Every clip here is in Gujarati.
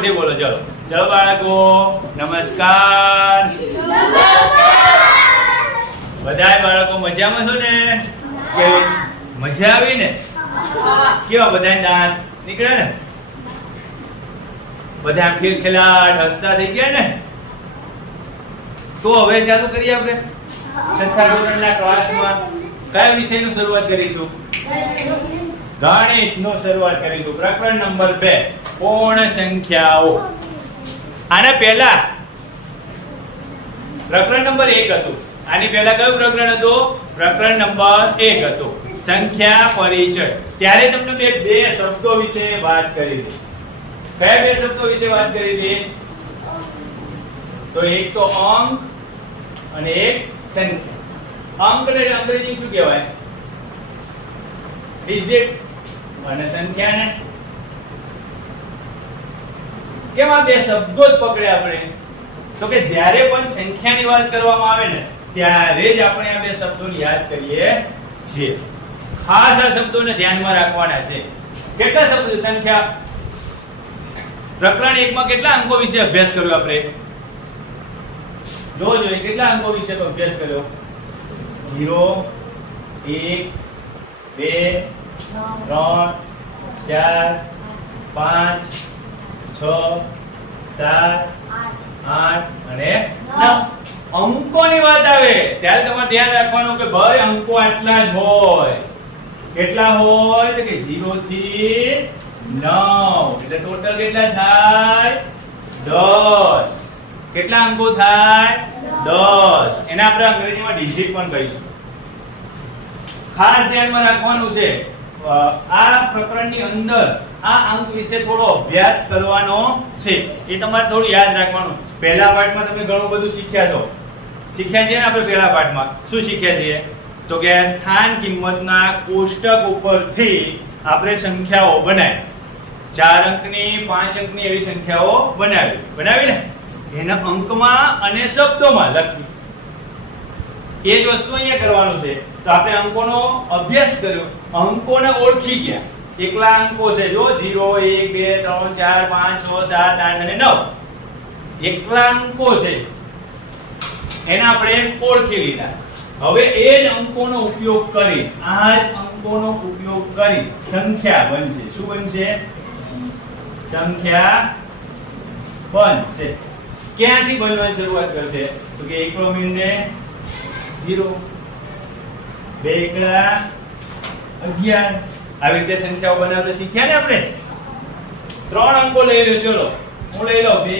જોરથી બોલો. ચલો ચલો બાળકો, નમસ્કાર. બધાય બાળકો મજામાં છો ને? કેવી મજા આવી ને? કેવા બધાય દાંત નીકળ્યા ને? બધા આમ ખિલખિલાટ હસતા થઈ ગયા ને? તો હવે ચાલુ કરીએ આપણે છઠ્ઠા ધોરણના ક્લાસમાં કયા વિષયની શરૂઆત કરીશું? ગણિતનો શરૂઆત કરીશું. પ્રકરણ નંબર 2 પૂર્ણ સંખ્યાઓ. આના પહેલા પ્રકરણ નંબર 1 હતું. આની પહેલા કયું પ્રકરણ હતું? પ્રકરણ નંબર 1 હતું, સંખ્યા પરિચય. ત્યારે તમને મેં બે શબ્દો વિશે વાત કરી હતી. કયા બે શબ્દો વિશે વાત કરી હતી? તો એક તો અંક અને એક સંખ્યા. અંક એટલે અંગ્રેજી શું કહેવાય? ડિજિટ. અને સંખ્યાને કેમ આ બે શબ્દો જ પકડે આપણે? તો કે જ્યારે પણ સંખ્યાની વાત કરવામાં આવે ને ત્યારે જ આપણે આ બે શબ્દોને યાદ કરીએ છીએ. ખાસ આ શબ્દોને ધ્યાનમાં રાખવાના છે. કેટલા શબ્દો સંખ્યા? પ્રકરણ 1 માં કેટલા અંકો વિશે અભ્યાસ કર્યો આપણે? જોજો કેટલા અંકો વિશે અભ્યાસ કર્યો? 0 1 2 3 4 5 6 7 8 અને 9. અંકોની વાત આવે ત્યારે તમારે ધ્યાન રાખવાનું કે ભાઈ અંકો આટલા જ હોય. કેટલા હોય? તો કે 0 થી 9 એટલે ટોટલ કેટલા થાય? 10. કેટલા અંકો થાય? 10. એના આપણે અંગ્રેજીમાં ડિજિટ પણ કહીશું. ખાસ ધ્યાનમાં રાખવાનું છે આ પ્રકરણની અંદર આ અંક વિશે થોડો અભ્યાસ કરવાનો છે. એ તમારે થોડું યાદ રાખવાનું. પહેલા પાઠમાં તમે ઘણું બધું શીખ્યા છે ને? આપણે પહેલા પાઠમાં શું શીખ્યા છીએ? તો કે સ્થાન કિંમતના કોષ્ટક ઉપરથી આપણે સંખ્યાઓ બનાવી. 4 અંકની 5 અંકની એવી સંખ્યાઓ બનાવી ને એના અંકમાં અને શબ્દોમાં લખી. એ જ વસ્તુ અહીંયા કરવાનું છે. તો આપણે અંકોનો અભ્યાસ કર્યો, અંકોને ઓળખી ગયા. એકલા અંકો છે જો 0 1 2 3 4 5 6 7 8 અને 9 એકલા અંકો છે. એને આપણે ઓળખી લીધા. હવે એ જ અંકોનો ઉપયોગ કરી સંખ્યા બનશે. શું બનશે? સંખ્યા બનશે. ક્યાંથી બનવાની શરૂઆત કરશે? તો કે 1 મિનિટે 0 2 એકડા 11. આવી રીતે સંખ્યાઓ બનાવતા શીખ્યા ને આપણે. 3 અંકો લઈ લો. ચલો હું લઈ લો 2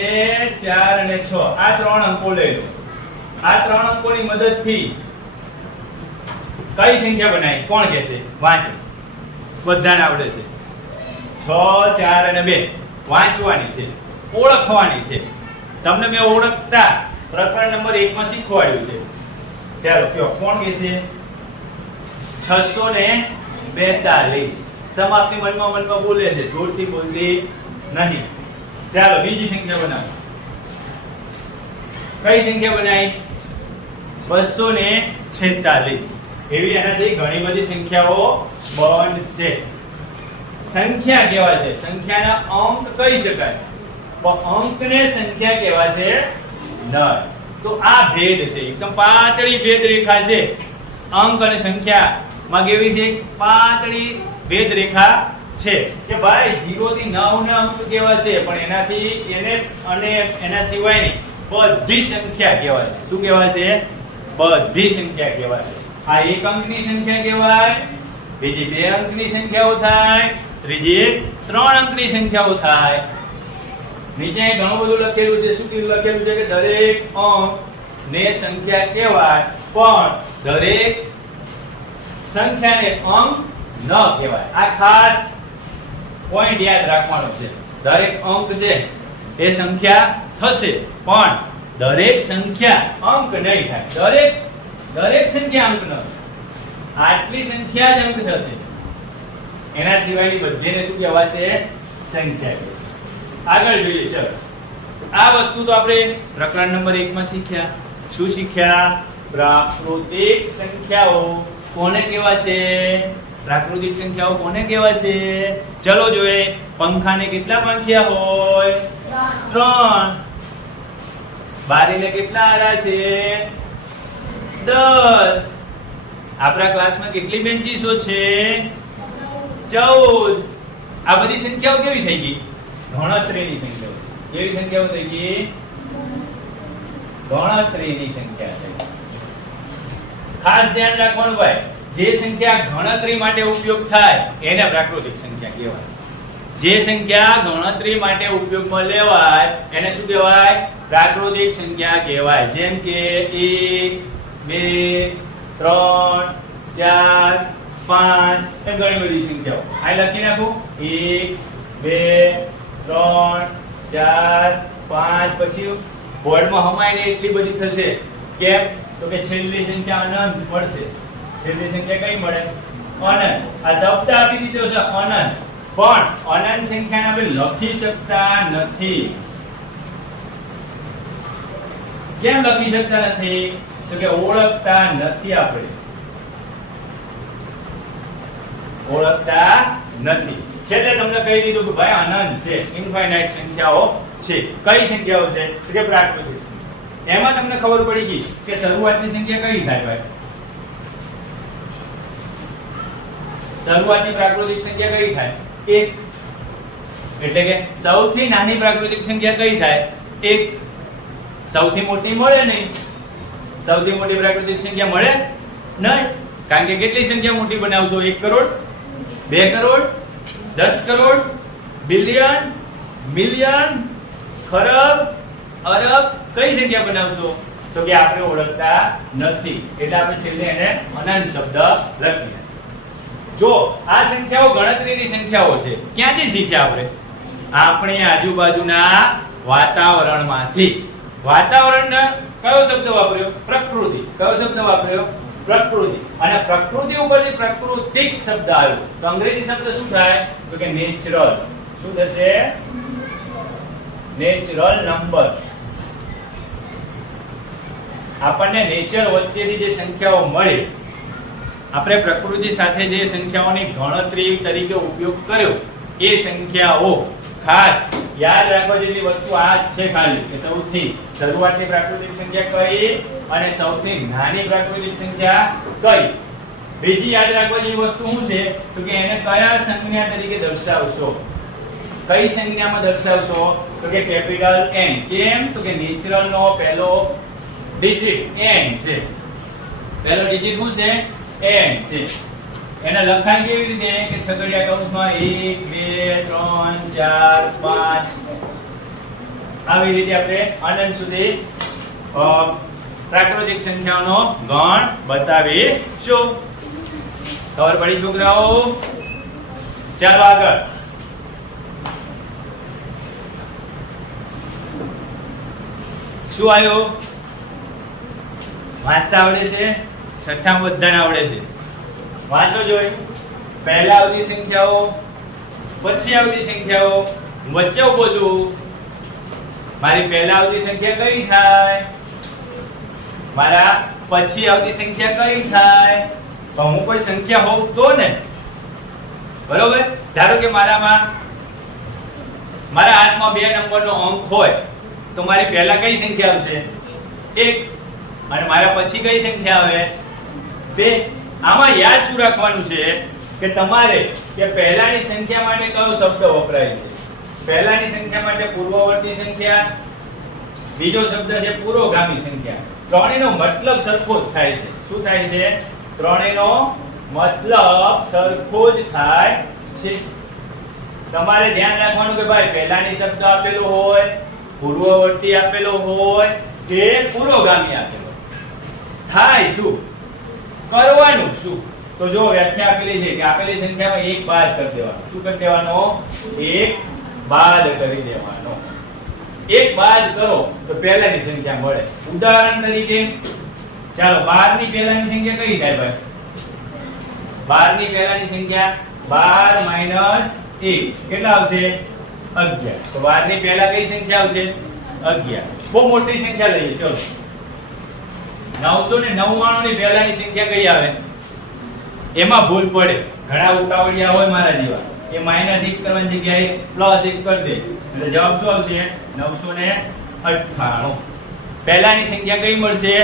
4 અને 6. આ 3 અંકો લઈ લો. આ 3 અંકોની મદદથી કઈ સંખ્યા બનાવી? કોણ કહેશે? વાંચો. બધાને આવડે છે. 6 4 અને 2 વાંચવાની છે, ઓળખવાની છે. તમને મેં ઓળખતા પ્રકરણ નંબર 1 માં શીખવાડ્યું છે. ચાલો કયો કોણ કહેશે? 642. સમાપ્તિ મનમાં બોલે છે, જોરથી બોલતી નહીં. ચાલો બીજી સંખ્યા બનાવો. કઈ સંખ્યા બનાવી? 246. એવી એનાથી ઘણી બધી સંખ્યાઓ બનશે. સંખ્યા કહેવાય છે, સંખ્યાના અંક કહી શકાય પણ અંકને સંખ્યા કહેવાય છે નહીં. તો આ ભેદ છે, એકદમ પાતળી ભેદ રેખા છે. અંક અને સંખ્યા માં કેવી છે? પાતળી ભેદ રેખા છે કે ભાઈ 0 થી 9 ના અંક કેવા છે પણ એનાથી એને અને એના સિવાયની બધી સંખ્યા કહેવાય છે. શું કહેવાય છે? બધી સંખ્યા કહેવાય છે. આ એક અંકની સંખ્યા કહેવાય, બીજી 2 અંકની સંખ્યાઓ થાય, ત્રીજી 3 અંકની સંખ્યાઓ થાય. નીચે ઘણું બધું લખેલું છે. શું લખેલું છે? કે દરેક અંક ને સંખ્યા કહેવાય પણ દરેક સંખ્યાને અંક ન કહેવાય. આ ખાસ પોઈન્ટ યાદ રાખવાનો છે. દરેક અંક છે એ સંખ્યા થશે પણ દરેક સંખ્યા અંક નહીં થાય. દરેક સંખ્યા અંક ન. આટલી સંખ્યા જ અંક થશે, એના સિવાયની બધીને શું કહેવાશે? સંખ્યા. આગળ જોઈએ. ચલો આ વસ્તુ તો આપણે પ્રકરણ નંબર 1 માં શીખ્યા. શું શીખ્યા? પ્રાકૃતિક સંખ્યાઓ કોને કહેવાશે? પ્રાકૃતિક સંખ્યાઓ કોને કહેવાશે? ચલો જોઈએ. પંખાને કેટલા પાંખિયા હોય? 3. બારીને કેટલા આરા છે? 10. આપણા ક્લાસમાં કેટલી બેન્ચીસો છે? 14. આ બધી સંખ્યાઓ કેવી થઈ ગઈ? ગણતરીની સંખ્યાઓ. કેવી સંખ્યાઓ થઈ ગઈ? ગણતરીની સંખ્યા થઈ. ખાસ ધ્યાન રાખવાનું ભાઈ, જે સંખ્યા ગણતરી માટે ઉપયોગ થાય એને પ્રાકૃતિક સંખ્યા કહેવાય. જે સંખ્યા ગણતરી માટે ઉપયોગમાં લેવાય એને શું કહેવાય? પ્રાકૃતિક સંખ્યા કહેવાય. જેમ કે 1 2 3 4 5 એમ ઘણી બધી સંખ્યાઓ. આ લખી નાખું 1 2 3 4 5 પછી બોર્ડમાં હમાઈને એટલી બધી થશે. કેમ? તો કે છેલ્લી સંખ્યા અનંત મળશે. છેલ્લી સંખ્યા કઈ મળે? અનંત. આ શબ્દ આપી દીધો છે અનંત, પણ અનંત સંખ્યાને આપણે લખી શકતા નથી. કેમ લખી શકતા નથી? તો કે ઓળખતા નથી. આપણે ઓળખતા નથી. છેલ્લે તમને કહી દીધું કે ભાઈ અનંત છે, ઇન્ફાઇનાઇટ સંખ્યાઓ છે. કઈ સંખ્યાઓ છે? તો કે પ્રાકૃતિક. એમાં તમને ખબર પડી ગઈ કે શરૂઆતની સંખ્યા કઈ થાય ભાઈ? શરૂઆતની પ્રાકૃતિક સંખ્યા કઈ થાય? 1. એટલે કે સૌથી નાની પ્રાકૃતિક સંખ્યા કઈ થાય? 1. સૌથી મોટી મળે નહીં. સૌથી મોટી પ્રાકૃતિક સંખ્યા મળે નહીં. કારણ કે કેટલી સંખ્યા મોટી બનાવશો? 1 કરોડ, 2 કરોડ, 10 કરોડ, બિલિયન, મિલિયન, ખરબ, અરબ, કઈ સંખ્યા બનાવશો? તો કે આપણે ઓળખતા નથી. એટલે આપણે છેલ્લે એને અનંત શબ્દ લખીએ. જો આ સંખ્યાઓ ગણતરીની સંખ્યાઓ છે. ક્યાંથી શીખ્યા આપણે? આપણી આજુબાજુના વાતાવરણમાંથી. વાતાવરણને કયો શબ્દ વાપર્યો? પ્રકૃતિ. કયો શબ્દ વાપર્યો? પ્રકૃતિ. અને પ્રકૃતિ ઉપરથી પ્રાકૃતિક શબ્દ આવ્યો. તો અંગ્રેજી શબ્દ શું થાય? તો કે નેચરલ. શું થશે? Natural number. આપણને નેચર વચ્ચેથી જે સંખ્યાઓ મળે, આપણે પ્રકૃતિ સાથે જે સંખ્યાઓની ગણતરી તરીકે ઉપયોગ કર્યો, એ સંખ્યાઓ ખાસ યાદ રાખવા જેવી વસ્તુ આ જ છે ખાલી કે સૌથી શરૂઆતની પ્રાકૃતિક સંખ્યા કઈ અને સૌથી નાની પ્રાકૃતિક સંખ્યા કઈ. બીજી યાદ રાખવા જેવી વસ્તુ શું છે? તો કે એને કયા સંજ્ઞા તરીકે દર્શાવશો? કઈ સંજ્ઞામાં દર્શાવશો? તો કે કેપિટલ N. કેમ? તો કે નેચરલ નો પહેલો ડિજિટ N છે. પહેલો ડિજિટ શું છે? N છે. એને લખાય કેવી રીતે? કે છગડીયા કૌંસમાં 1 2 3 4 5 આવી રીતે આપણે અનંત સુધી પ્રાકૃતિક સંખ્યાઓનો ગણ બતાવીશું. ખબર પડી છોકરાઓ? ચાલો આગળ. શું આવ્યું? વાંચતા આવડે છે? છઠ્ઠામાં બધાને આવડે છે. વાંચો જોઈ. પહેલા આવતી સંખ્યાઓ, પછી આવતી સંખ્યાઓ, વચ્ચે ઉભો છું. મારી પહેલા આવતી સંખ્યા કઈ થાય? મારા પછી આવતી સંખ્યા કઈ થાય? તો હું કોઈ સંખ્યા હોઉં તો ને, બરોબર? ધારો કે મારા હાથમાં 2 નંબરનો અંક હોય તો મારી પહેલા કઈ સંખ્યા આવશે? 1. અને મારા પછી કઈ સંખ્યા આવે? 2. આમાં યાદ શું રાખવાનું છે કે તમારે કે પહેલાની સંખ્યા માટે કયો શબ્દ વપરાય છે? પહેલાની સંખ્યા માટે પૂર્વવર્તી સંખ્યા, બીજો શબ્દ છે પુરોગામી સંખ્યા. ત્રણેયનો મતલબ સરખો જ થાય છે. શું થાય છે? ત્રણેયનો મતલબ સરખો જ થાય છે. તમારે ધ્યાન રાખવાનું કે ભાઈ પહેલાની શબ્દ આપેલો હોય, પૂર્વવર્તી આપેલો હોય કે પુરોગામી આપેલો થાય. શું કરવાનું? શું? તો જો વ્યાખ્યા આપેલી છે કે આપેલી સંખ્યામાં 1 બાદ કરી દેવાનો. શું કરી દેવાનો? 1 બાદ કરી દેવાનો. 1 બાદ કરો તો પહેલાની સંખ્યા મળે. ઉદાહરણ તરીકે ચાલો 12 ની પહેલાની સંખ્યા કઈ થાય ભાઈ? 12 ની પહેલાની સંખ્યા 12 - 1 કેટલા આવશે? 11. તો 12 ની પહેલા કઈ સંખ્યા આવશે? 11. બહુ મોટી સંખ્યા લઈએ. ચલો 999 ની પહેલાની સંખ્યા કઈ આવે? એમાં ભૂલ પડે. ઘણા ઉતાવળિયા હોય મારા જેવા, એ -1 કરવાની જગ્યાએ +1 કરી દે. એટલે જવાબ શું આવશે 998. પહેલાની સંખ્યા કઈ મળશે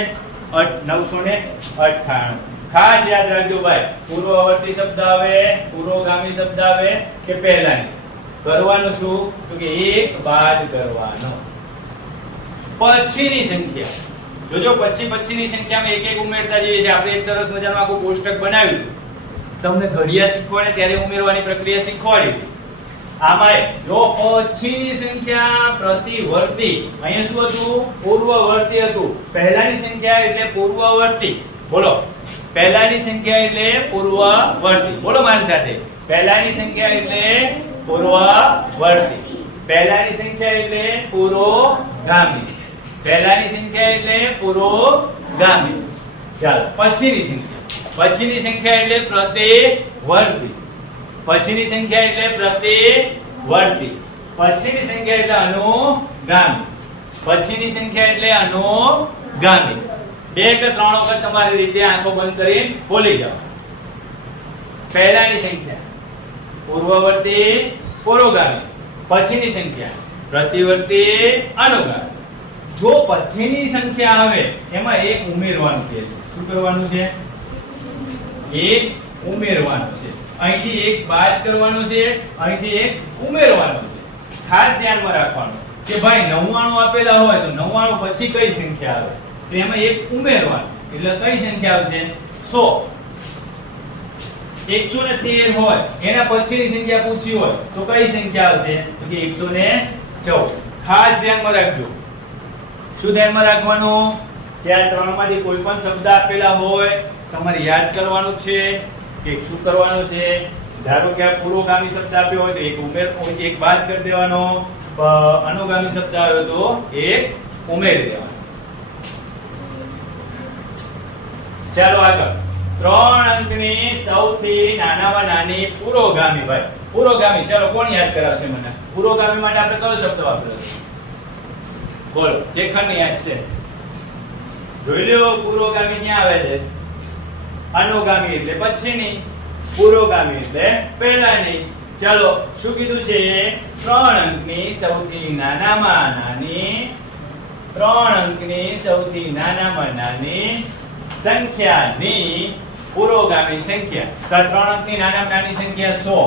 998. ખાસ યાદ રાખજો ભાઈ, પૂર્વવર્તી શબ્દ આવે, પુરોગામી શબ્દ આવે કે પહેલાની, કરવાનું શું તો કે એક બાદ કરવાનો. પછીની સંખ્યા જોજો, પછીની સંખ્યામાં એક એક ઉમેરતા જઈએ છીએ. આપણે એક સરસ મજાનું આખું કોષ્ટક બનાવ્યું, તમને ઘડિયા શીખવાડે ત્યારે ઉમેરવાની પ્રક્રિયા શીખવાડી. આમાં જો પછીની સંખ્યા પ્રતિવર્તી, અહીંયા શું હતું પૂર્વવર્તી હતું. પહેલાની સંખ્યા એટલે પૂર્વવર્તી. બોલો, પહેલાની સંખ્યા એટલે પૂર્વવર્તી. બોલો મારી સાથે, પહેલાની સંખ્યા એટલે પૂર્વવર્તી. પહેલાની સંખ્યા એટલે પુરોગામી. પહેલાની સંખ્યા એટલે પુરોગામી. ચાલો, પછીની સંખ્યા એટલે પ્રતિવર્તી. પછીની સંખ્યા એટલે પ્રતિવર્તી. પછીની સંખ્યા એટલે અનુગામી. પછીની સંખ્યા એટલે અનુગામી. બે કે ત્રણ વખત તમારી રીતે આંખો બંધ કરીને બોલી જાઓ. પહેલાની સંખ્યા પૂર્વવર્તી, પુરોગામી. પછીની સંખ્યા પ્રતિવર્તી, અનુગામી. જો પછીની સંખ્યા આવે એમાં એક ઉમેરવાનું છે. શું કરવાનું છે? એક ઉમેરવાનું છે. અહીંથી એક બાદ કરવાનું છે, અહીંથી એક ઉમેરવાનું છે. ખાસ ધ્યાનમાં રાખવાનું કે ભાઈ 99 આપેલા હોય તો 99 પછી કઈ સંખ્યા આવે તો એમાં એક ઉમેરવાનું. એટલે કઈ સંખ્યા આવશે 100. 113 હોય એના પછીની સંખ્યા પૂછી હોય તો કઈ સંખ્યા આવશે તો કે 114. ખાસ ધ્યાનમાં રાખજો. શું ધ્યાનમાં રાખવાનું કે આ ત્રણમાંથી કોઈ પણ શબ્દ આપેલા હોય તમારે યાદ કરવાનું છે કે શું કરવાનું છે. ધારો કે આ પુરોગામી શબ્દ આપ્યો હોય તો એક એક બાદ કરી દેવાનો, અનુગામી શબ્દ આવ્યો તો એક ઉમેરી દેવાનો. ચાલો આગળ, 3 અંકની સૌથી નાનામાં નાની પુરોગામી. ભાઈ પુરોગામી, ચાલો કોણ યાદ કરાવશે મને? પુરોગામી માટે આપણે કયો શબ્દ વાપર્યો છે? બોલો, ચેખન યાદ છે? જોઈ લો, પુરોગામી ક્યાં આવે છે? અનુગામી એટલે પછીની, પુરોગામી એટલે પહેલાની. ચાલો, શું કીધું છે? 3 અંકની સૌથી નાનામાં નાની, 3 અંકની સૌથી નાનામાં નાની સંખ્યાની પુરોગામી સંખ્યા. તો 3 અંકની નાનામાં નાની સંખ્યા 100,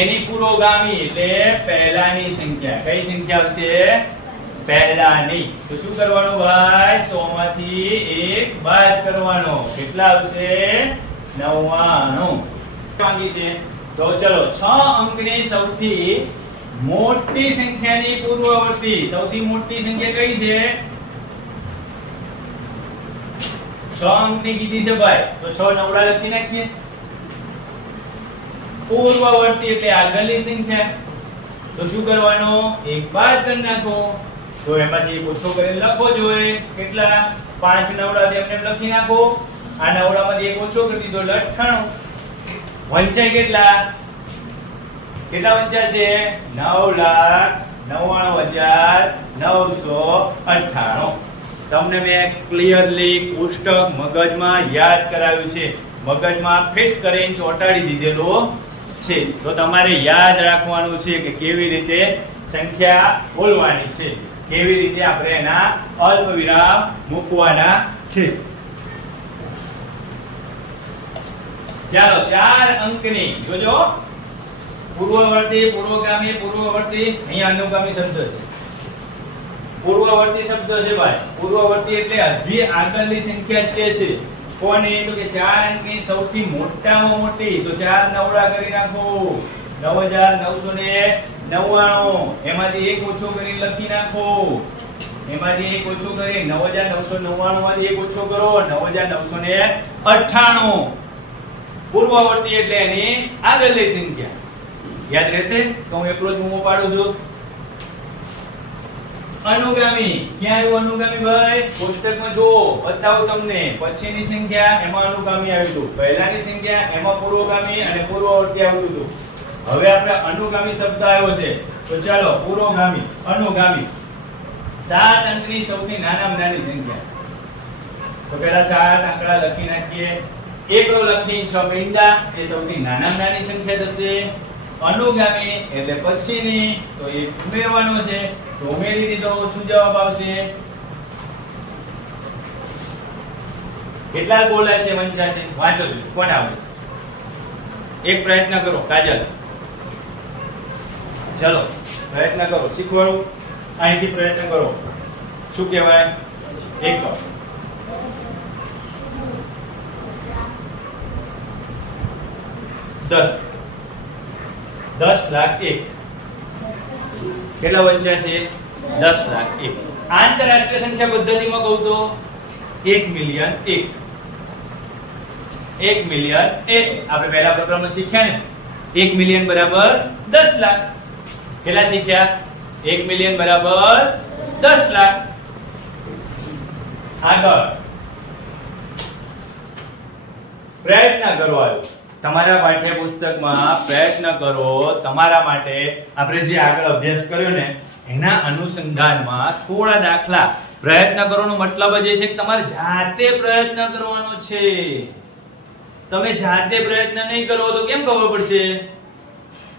એની પુરોગામી એટલે પહેલાની સંખ્યા. કઈ સંખ્યા આવશે? પહેલાની. તો શું કરવાનું ભાઈ? 100 માંથી એક બાદ કરવાનો. કેટલા આવશે? 99 માંગી છે. તો ચલો, 6 અંકની સૌથી મોટી સંખ્યાની પૂર્વવર્તી. સૌથી મોટી સંખ્યા કઈ છે? 6 અંકની કીધી છે ભાઈ, તો 6 નવડા લખી નાખીએ. પૂર્વવર્તી એટલે આગળની સંખ્યા. તો શું કરવાનું? એક બાદ કરી નાખો. તો એમાંથી એક ઓછો કરીને લખો જોઈએ. કેટલા? 5 નવડા એમને લખી નાખો. આ નવડામાંથી એક ઓછો કરી દીધો એટલે 98. વંચાય કેટલા? કેટલા વંચાશે? 9,99,998. તમને મેં ક્લિયરલી કોષ્ટક મગજમાં યાદ કરાવ્યું છે, મગજમાં ફિટ કરીને ચોંટાડી દીધેલો છે. તો તમારે યાદ રાખવાનું છે કે કેવી રીતે સંખ્યા બોલવાની છે, કેવી રીતે આપણે એના અલ્પ વિરામ મૂકવાના છે. ચાલો, 4 અંકની જોજો, પૂર્વવર્તી, પુરોગામી, પૂર્વવર્તી. અહીંયા અનુગામી શબ્દ છે, પૂર્વવર્તી શબ્દ છે ભાઈ. પૂર્વવર્તી એટલે હજી આગળની સંખ્યા છે. કોની? તો કે 4 અંકની સૌથી મોટામાં મોટી. તો 4 નવડા કરી નાખો. 9,999. એમાંથી એક ઓછો કરી લખી નાખો. એમાંથી એક ઓછો કરી 9,999 માંથી એક ઓછો કરો 9,998. પૂર્વવર્તી એટલે એની આગળની સંખ્યા. યાદ રહેશે તો હું એકલો જ મૂમો પાડું છું. અનુગામી, ક્યાં આવ્યું અનુગામી ભાઈ? કોષ્ટકમાં જો બતાવું તમને. પછીની સંખ્યા એમાં અનુગામી આવ્યું હતું, પહેલાની સંખ્યા એમાં પુરોગામી અને પૂર્વવર્તી આવ્યું હતું. હવે આપણે અનુગામી શબ્દ આવ્યો છે. તો ચાલો, પુરોગામી, અનુગામી. 7 અંકની સૌથી નાનામાં નાની સંખ્યા. તો પહેલા 7 આંકડા લખી નાખીએ. એકડો લખી 6 મીંડા એ સૌથી નાનામાં નાની સંખ્યા થશે. અનુગામી એટલે પછીની, તો એ ઉમેરવાનો છે. તો ઉમેરીને તો શું જવાબ આવશે? કેટલા બોલાય છે? 85. વાંચો છો કોણ આવડે? એક પ્રયત્ન કરો કાજલ. ચલો પ્રયત્ન કરો, શીખવાડું. અહીંથી પ્રયત્ન કરો. શું કહેવાય? એક 10 લાખ 1. કેટલા વંચ્યા છે? 10 લાખ 1. આંતરરાષ્ટ્રીય સંખ્યા પદ્ધતિમાં કહું તો 1 મિલિયન 1. 1 મિલિયન 1. આપણે પહેલા પ્રોગ્રામમાં શીખ્યા ને 1 મિલિયન બરાબર 10 લાખ. કેટલા શીખ્યા? 1 મિલિયન બરાબર 10 લાખ. આગળ પ્રયત્ન કરો. આવ્યો તમારા પાઠ્યપુસ્તકમાં પ્રયત્ન કરો. તમારા માટે આપણે જે આગળ અભ્યાસ કર્યો ને એના અનુસંધાનમાં થોડા દાખલા. પ્રયત્ન કરવાનો મતલબ જ એ છે કે તમારે જાતે પ્રયત્ન કરવાનો છે. તમે જાતે પ્રયત્ન નહીં કરો તો કેમ ખબર પડશે?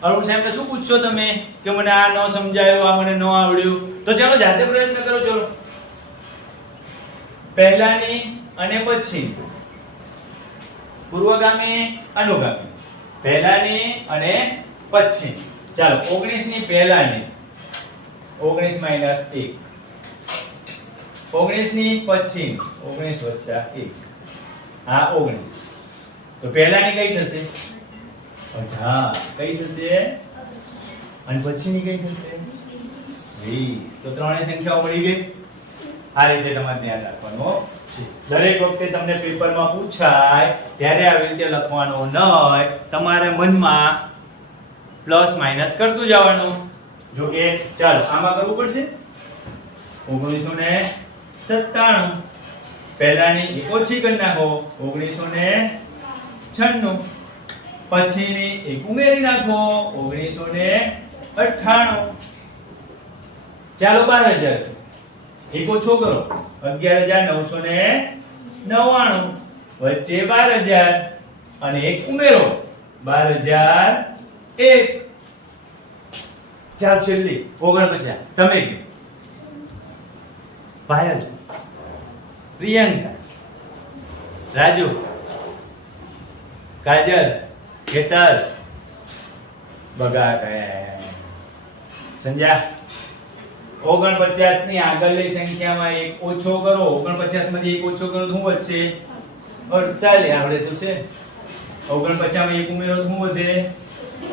અરુણ સાહેબને શું પૂછશો તમે કે મને આ ન સમજાયું, આ મને ન આવડ્યું? તો ચાલો જાતે પ્રયત્ન કરો. ચલો પહેલાની અને પછી, પૂર્વગામી અનુગામી, પહેલાની અને પછી. ચાલો 19 ની પહેલાની 19 માઈનસ 1, 19 ની પછી 19 વત્તા 1, આ 19. તો પહેલાની કઈ થશે? 18. કઈ થશે? અને પછીની કઈ થશે? 20. તો ત્રણેય સંખ્યાઓ મળી ગઈ. આ રીતે તમારે ધ્યાન રાખવાનું છે. દરેક વખતે તમને પેપરમાં પૂછાય ત્યારે આવી રીતે લખવાનું નહીં. તમારે મનમાં પ્લસ માઈનસ કરતું જવાનું. જો કે ચાલો આમાં કરવું પડશે. 1997. પહેલાની એક ઓછી કરી નાખો 1996. પછીની એક ઉમેરી નાખો 1998. ચાલો 12000 એક ઓછો કરો 11999. વચ્ચે 12000 અને એક ઉમેરો 12001. ચાલ છેલ્લી 49. તમે પાયલ, પ્રિયંકા, રાજુ, કાજલ, કેતર, બગા સંજ્ઞા. 49 ની આગળની સંખ્યામાં એક ઓછો કરો. 49 માંથી એક ઓછો કરો તો શું વધશે? 48. આવડે તો છે. 49 માં એક ઉમેરો તો શું વધે?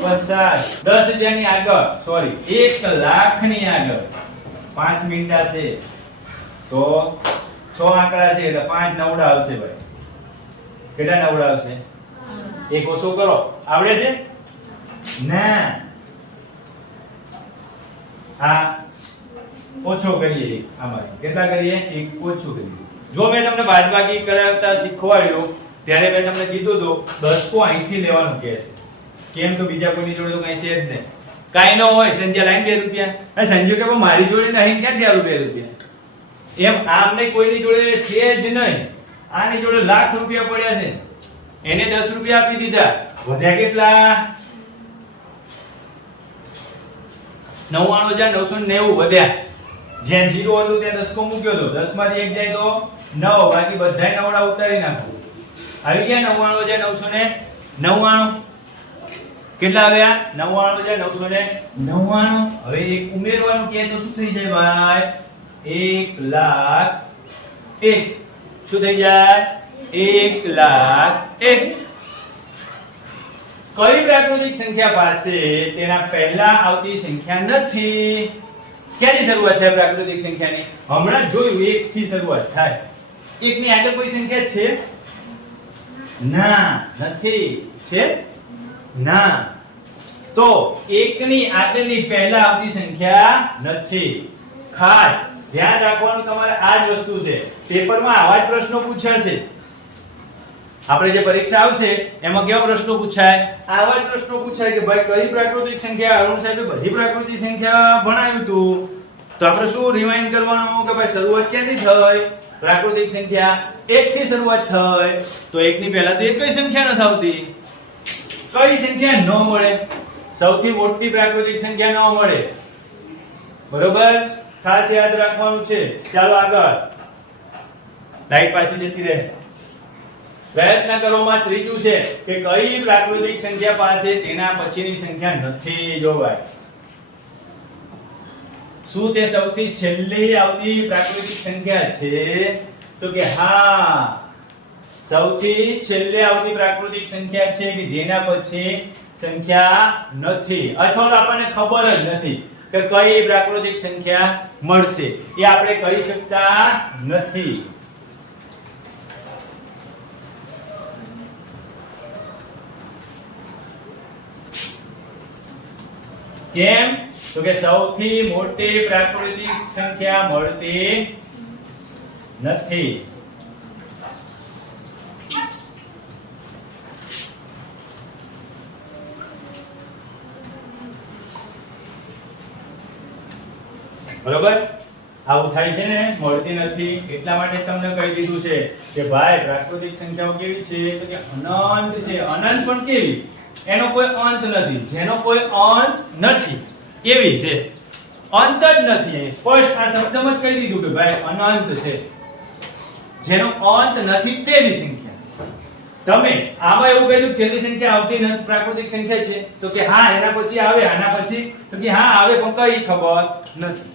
50. 10000 ની આગળ, સોરી 1 લાખ ની આગળ 5 મિનિટ છે તો 6 આંકડા છે એટલે 5 નવડા આવશે ભાઈ. કેટલા નવડા આવશે? એક ઓછો કરો. આવડે છે? ના. આ ઓછો કરીએ. આમાં કેટલા કરીએ? એક ઓછું કરીએ. જો મેં તમને બાદબાકી કરાવતા શીખવાડ્યું ત્યારે મેં તમને કીધું તો 10 અહીંથી લેવાનું કહે છે. કેમ તો બીજા કોઈની જોડે તો કઈ છે જ નહીં. કાઈ ન હોય સંજય લાઈન 2 રૂપિયા. આ સંજય કે મારી જોડે નહીં ક્યાંથી આલું 2 રૂપિયા? એમ આમને કોઈની જોડે છે જ નહીં. આની જોડે લાખ રૂપિયા પડ્યા છે. એને 10 રૂપિયા આપી દીધા. વધ્યા કેટલા? 99990 વધ્યા. જ્યાં 0 હતું ત્યાં દસકો મૂક્યો તો 10 માંથી 1 જાય તો 9. બાકી બધાય નવડા ઉતારી નાખો. આવી ગયા 99999. કેટલા આવ્યા? 99999. હવે એક ઉમેરવાનું કહે તો શું થઈ જાય ભાઈ? 1,01,000. શું થઈ જાય? 1,01,000. કઈ પ્રાકૃતિક સંખ્યા પાસે તેના પહેલા આવતી સંખ્યા નથી? ક્યાંથી શરૂઆત થાય પ્રાકૃતિક સંખ્યાની? હમણાં જોયું 1 થી શરૂઆત થાય. 1 ની આગળ કોઈ સંખ્યા છે? ના, નથી. છે? ના. તો 1 ની આગળની પહેલા આવતી સંખ્યા નથી. ખાસ ધ્યાન રાખવાનું તમારે આ જ વસ્તુ છે. પેપરમાં આવા જ પ્રશ્નો પૂછાશે. આપણે જે પરીક્ષા આવશે એમાં કેવા પ્રશ્નો પૂછાય? આવા જ પ્રશ્નો પૂછાય કે ભાઈ કઈ પ્રાકૃતિક સંખ્યા? અરુણ સાહેબે બધી પ્રાકૃતિક સંખ્યા ભણાવ્યું હતું. તો આપણે શું રિમાઇન્ડ કરવાનું કે ભાઈ શરૂઆત ક્યાંથી થઈ? પ્રાકૃતિક સંખ્યા 1 થી શરૂઆત થઈ. તો 1 ની પહેલા તો એક કઈ સંખ્યા નથી આવતી. કઈ સંખ્યા ન મળે? સૌથી મોટી પ્રાકૃતિક સંખ્યા ન મળે. બરોબર, ખાસ યાદ રાખવાનું છે. ચાલો આગળ, લાઈટ પાછી જતી રહે. પ્રયત્ન કરો માં ત્રીજું છે કે કઈ પ્રાકૃતિક સંખ્યા પાસે તેના પછીની સંખ્યા નથી જોવાય. શું તે સૌથી છેલ્લી આવતી પ્રાકૃતિક સંખ્યા છે? તો કે હા, સૌથી છેલ્લે આવતી પ્રાકૃતિક સંખ્યા છે કે જેના પછી સંખ્યા નથી, અથવા તો આપણને ખબર જ નથી કે કઈ પ્રાકૃતિક સંખ્યા મળશે, એ આપણે કહી શકતા નથી. કેમ? તો કે સૌથી મોટી પ્રાકૃતિક સંખ્યા મળતી નથી. બરોબર, આવું થાય છે ને, મળતી નથી. એટલા માટે તમને કહી દીધું છે કે ભાઈ પ્રાકૃતિક સંખ્યાઓ કેવી છે? તો કે અનંત છે. અનંત પણ કેવી? એનો કોઈ અંત નથી. જેનો કોઈ અંત નથી એવી છે. અંત જ નથી. સ્પષ્ટ આ શબ્દમાં જ કહી દીધું કે ભાઈ અનંત છે. જેનો અંત નથી તેવી સંખ્યા. તમે આમાં એવું કીધું છેલ્લી સંખ્યા આવતી નથી, પ્રાકૃતિક સંખ્યા છે. તો કે હા, એના પછી આવે, આના પછી તો કે હા આવે, પણ કઈ ખબર નથી.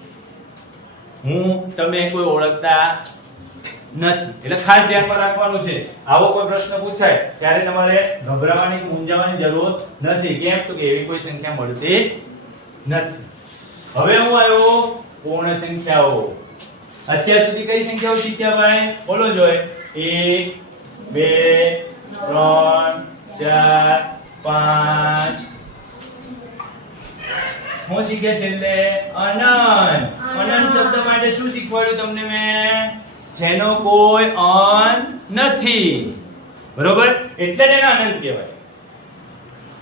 હું તમે કોઈ ઓળખતા નથી. એટલે ખાસ ધ્યાનમાં રાખવાનું છે. આવો કોઈ પ્રશ્ન પૂછાય ત્યારે તમારે ગભરાવાની, મૂંઝાવાની જરૂર નથી. કેમ? તો કે એવી કોઈ સંખ્યા મળતી નથી. હવે હું આવ્યો પૂર્ણ સંખ્યાઓ. અત્યાર સુધી કઈ સંખ્યાઓ શીખ્યા ભાઈ? બોલો જોય. 1 2 3 4 5. હું શીખ્યા છેલ્લે? અનંત. અનંત શબ્દ માટે શું શીખવાડ્યું તમને મેં? જેનો કોઈ અંત નથી. બરોબર, એટલે જ એને અનંત કહેવાય.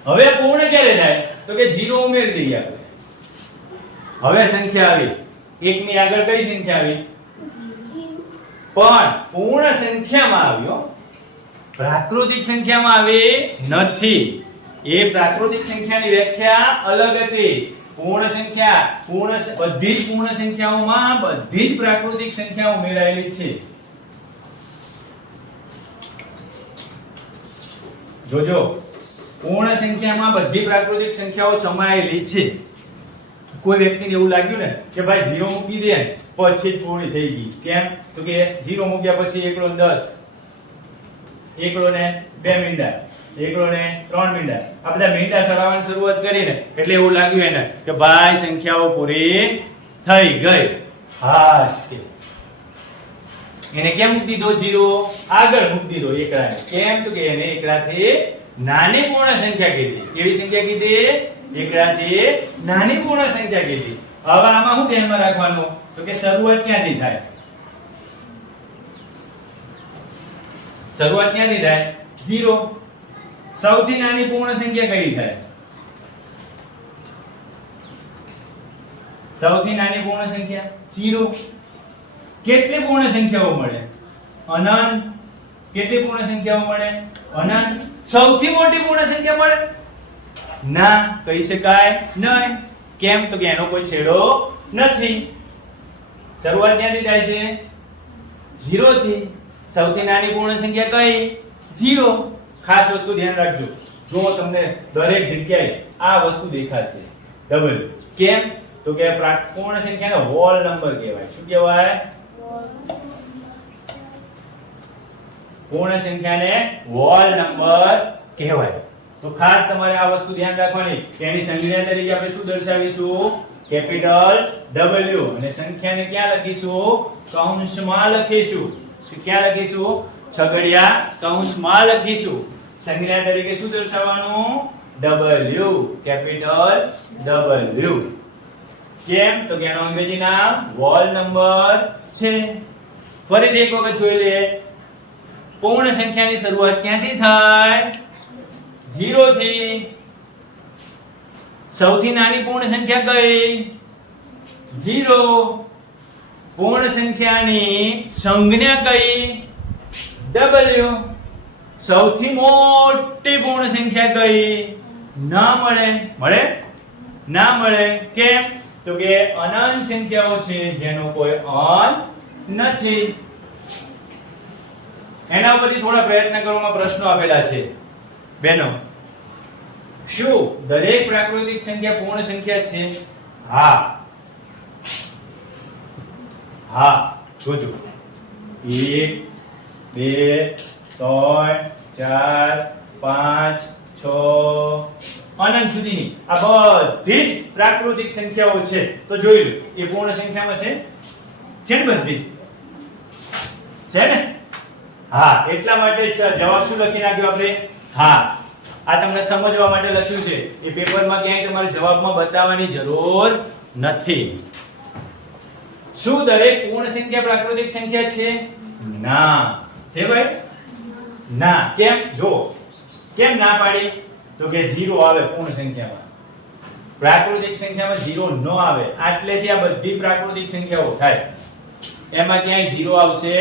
હવે પૂર્ણ ક્યારે થાય? તો કે 0 ઉમેરી દઈએ આપણે. હવે સંખ્યા આવી. 1 ની આગળ કઈ સંખ્યા આવી? પણ પૂર્ણ સંખ્યામાં આવ્યો, પ્રાકૃતિક સંખ્યામાં આવી નથી. એ પ્રાકૃતિક સંખ્યાની વ્યાખ્યા અલગ હતી. પૂર્ણ સંખ્યા, બધી જ પૂર્ણ સંખ્યાઓમાં બધી જ પ્રાકૃતિક સંખ્યા ઉમેરાયેલી છે. જોજો, પૂર્ણ સંખ્યામાં બધી પ્રાકૃતિક સંખ્યાઓ સમાયેલી છે. કોઈ વ્યક્તિને એવું લાગ્યું ને કે ભાઈ 0 મૂકી દે પછી જ પૂરી થઈ ગઈ. કેમ? તો કે 0 મૂક્યા પછી એકડો 10, એકડો ને 2 મીંડા, એકડો ને 3 મીંડા, આ બધા મીંડા સડાવવાની શરૂઆત કરીને એટલે એવું લાગ્યું એને કે ભાઈ સંખ્યાઓ પૂરી થઈ ગઈ. હાશ, એને કેમ મૂકી દીધો 0? આગળ મૂકી દીધો એકડાને. કેમ? તો કે એને એકડાથી નાની પૂર્ણ સંખ્યા કીધી. કેવી સંખ્યા કીધી? એકડાથી નાની પૂર્ણ સંખ્યા કીધી. હવે આમાં શું ધ્યાનમાં રાખવાનું? તો કે શરૂઆત ક્યાંથી થાય? શરૂઆત ક્યાંથી થાય? 0. સૌથી નાની પૂર્ણ સંખ્યા કઈ થાય? સૌથી નાની પૂર્ણ સંખ્યા 0. કેટલી પૂર્ણ સંખ્યાઓ મળે? અનંત. કેટલી પૂર્ણ સંખ્યાઓ મળે? અનંત. સૌથી મોટી પૂર્ણ સંખ્યા મળે? ના, કહી શકાય નહીં. કેમ? તો કે એનો કોઈ છેડો નથી. શરૂઆત ક્યાંથી થાય છે? 0 થી. સૌથી નાની પૂર્ણ સંખ્યા કઈ? 0. ખાસ વસ્તુ ધ્યાન રાખજો. જો તમને દરેક જગ્યાએ આ વસ્તુ દેખાશે ડબલ. કેમ? તો કે પૂર્ણ સંખ્યાનો હોલ નંબર કહેવાય. શું કહેવાય? પૂર્ણ સંખ્યાને હોલ નંબર કહેવાય. તો ખાસ તમારે આ વસ્તુ ધ્યાન રાખવાની કે એની સંજ્ઞા તરીકે આપણે શું દર્શાવીશું? Capital W. અને સંખ્યાને ક્યાં લખીશું? કૌંસમાં લખીશું. ક્યાં લખીશું? છગડિયા કૌંસમાં લખીશું. સંજ્ઞા તરીકે શું દર્શાવવાનું? W. Capital W. કેમ? તો કે એનો અંગ્રેજી નામ હોલ નંબર છે. ફરીથી એક વખત જોઈ લઈએ. પૂર્ણ સંખ્યાની શરૂઆત ક્યાંથી થાય? 0 થી. સૌથી નાની પૂર્ણ સંખ્યા કઈ? 0. પૂર્ણ સંખ્યાની સંજ્ઞા કઈ? W. સૌથી મોટી પૂર્ણ સંખ્યા કઈ? ના મળે. મળે? ના મળે. કેમ? તો કે અનંત સંખ્યાઓ છે જેનો કોઈ અંત નથી. એના ઉપરથી થોડા પ્રયત્ન કરવામાં પ્રશ્નો આપેલા છે બેનો. શું દરેક પ્રાકૃતિક સંખ્યા પૂર્ણ સંખ્યા છે? હા. હા, જોજો. 1 2 3 4 5 6 અનંત સુધીની આ બધી જ પ્રાકૃતિક સંખ્યાઓ છે. તો જોઈ લો એ પૂર્ણ સંખ્યામાં છે? છે ને બધી? છે ને? હા, એટલા માટે જવાબ શું લખી નાખ્યો આપણે? હા. આ તમને સમજવા માટે લખ્યું છે. એ પેપરમાં ક્યાંય તમારે જવાબમાં બતાવવાની જરૂર નથી. શું દરેક પૂર્ણ સંખ્યા પ્રાકૃતિક સંખ્યા છે? ના. છે ભાઈ? ના. કેમ? જો કેમ ના પાડી? તો કે 0 આવે પૂર્ણ સંખ્યામાં. પ્રાકૃતિક સંખ્યામાં 0 ન આવે. આટલેથી આ બધી પ્રાકૃતિક સંખ્યાઓ થાય. એમાં ક્યાંય 0 આવશે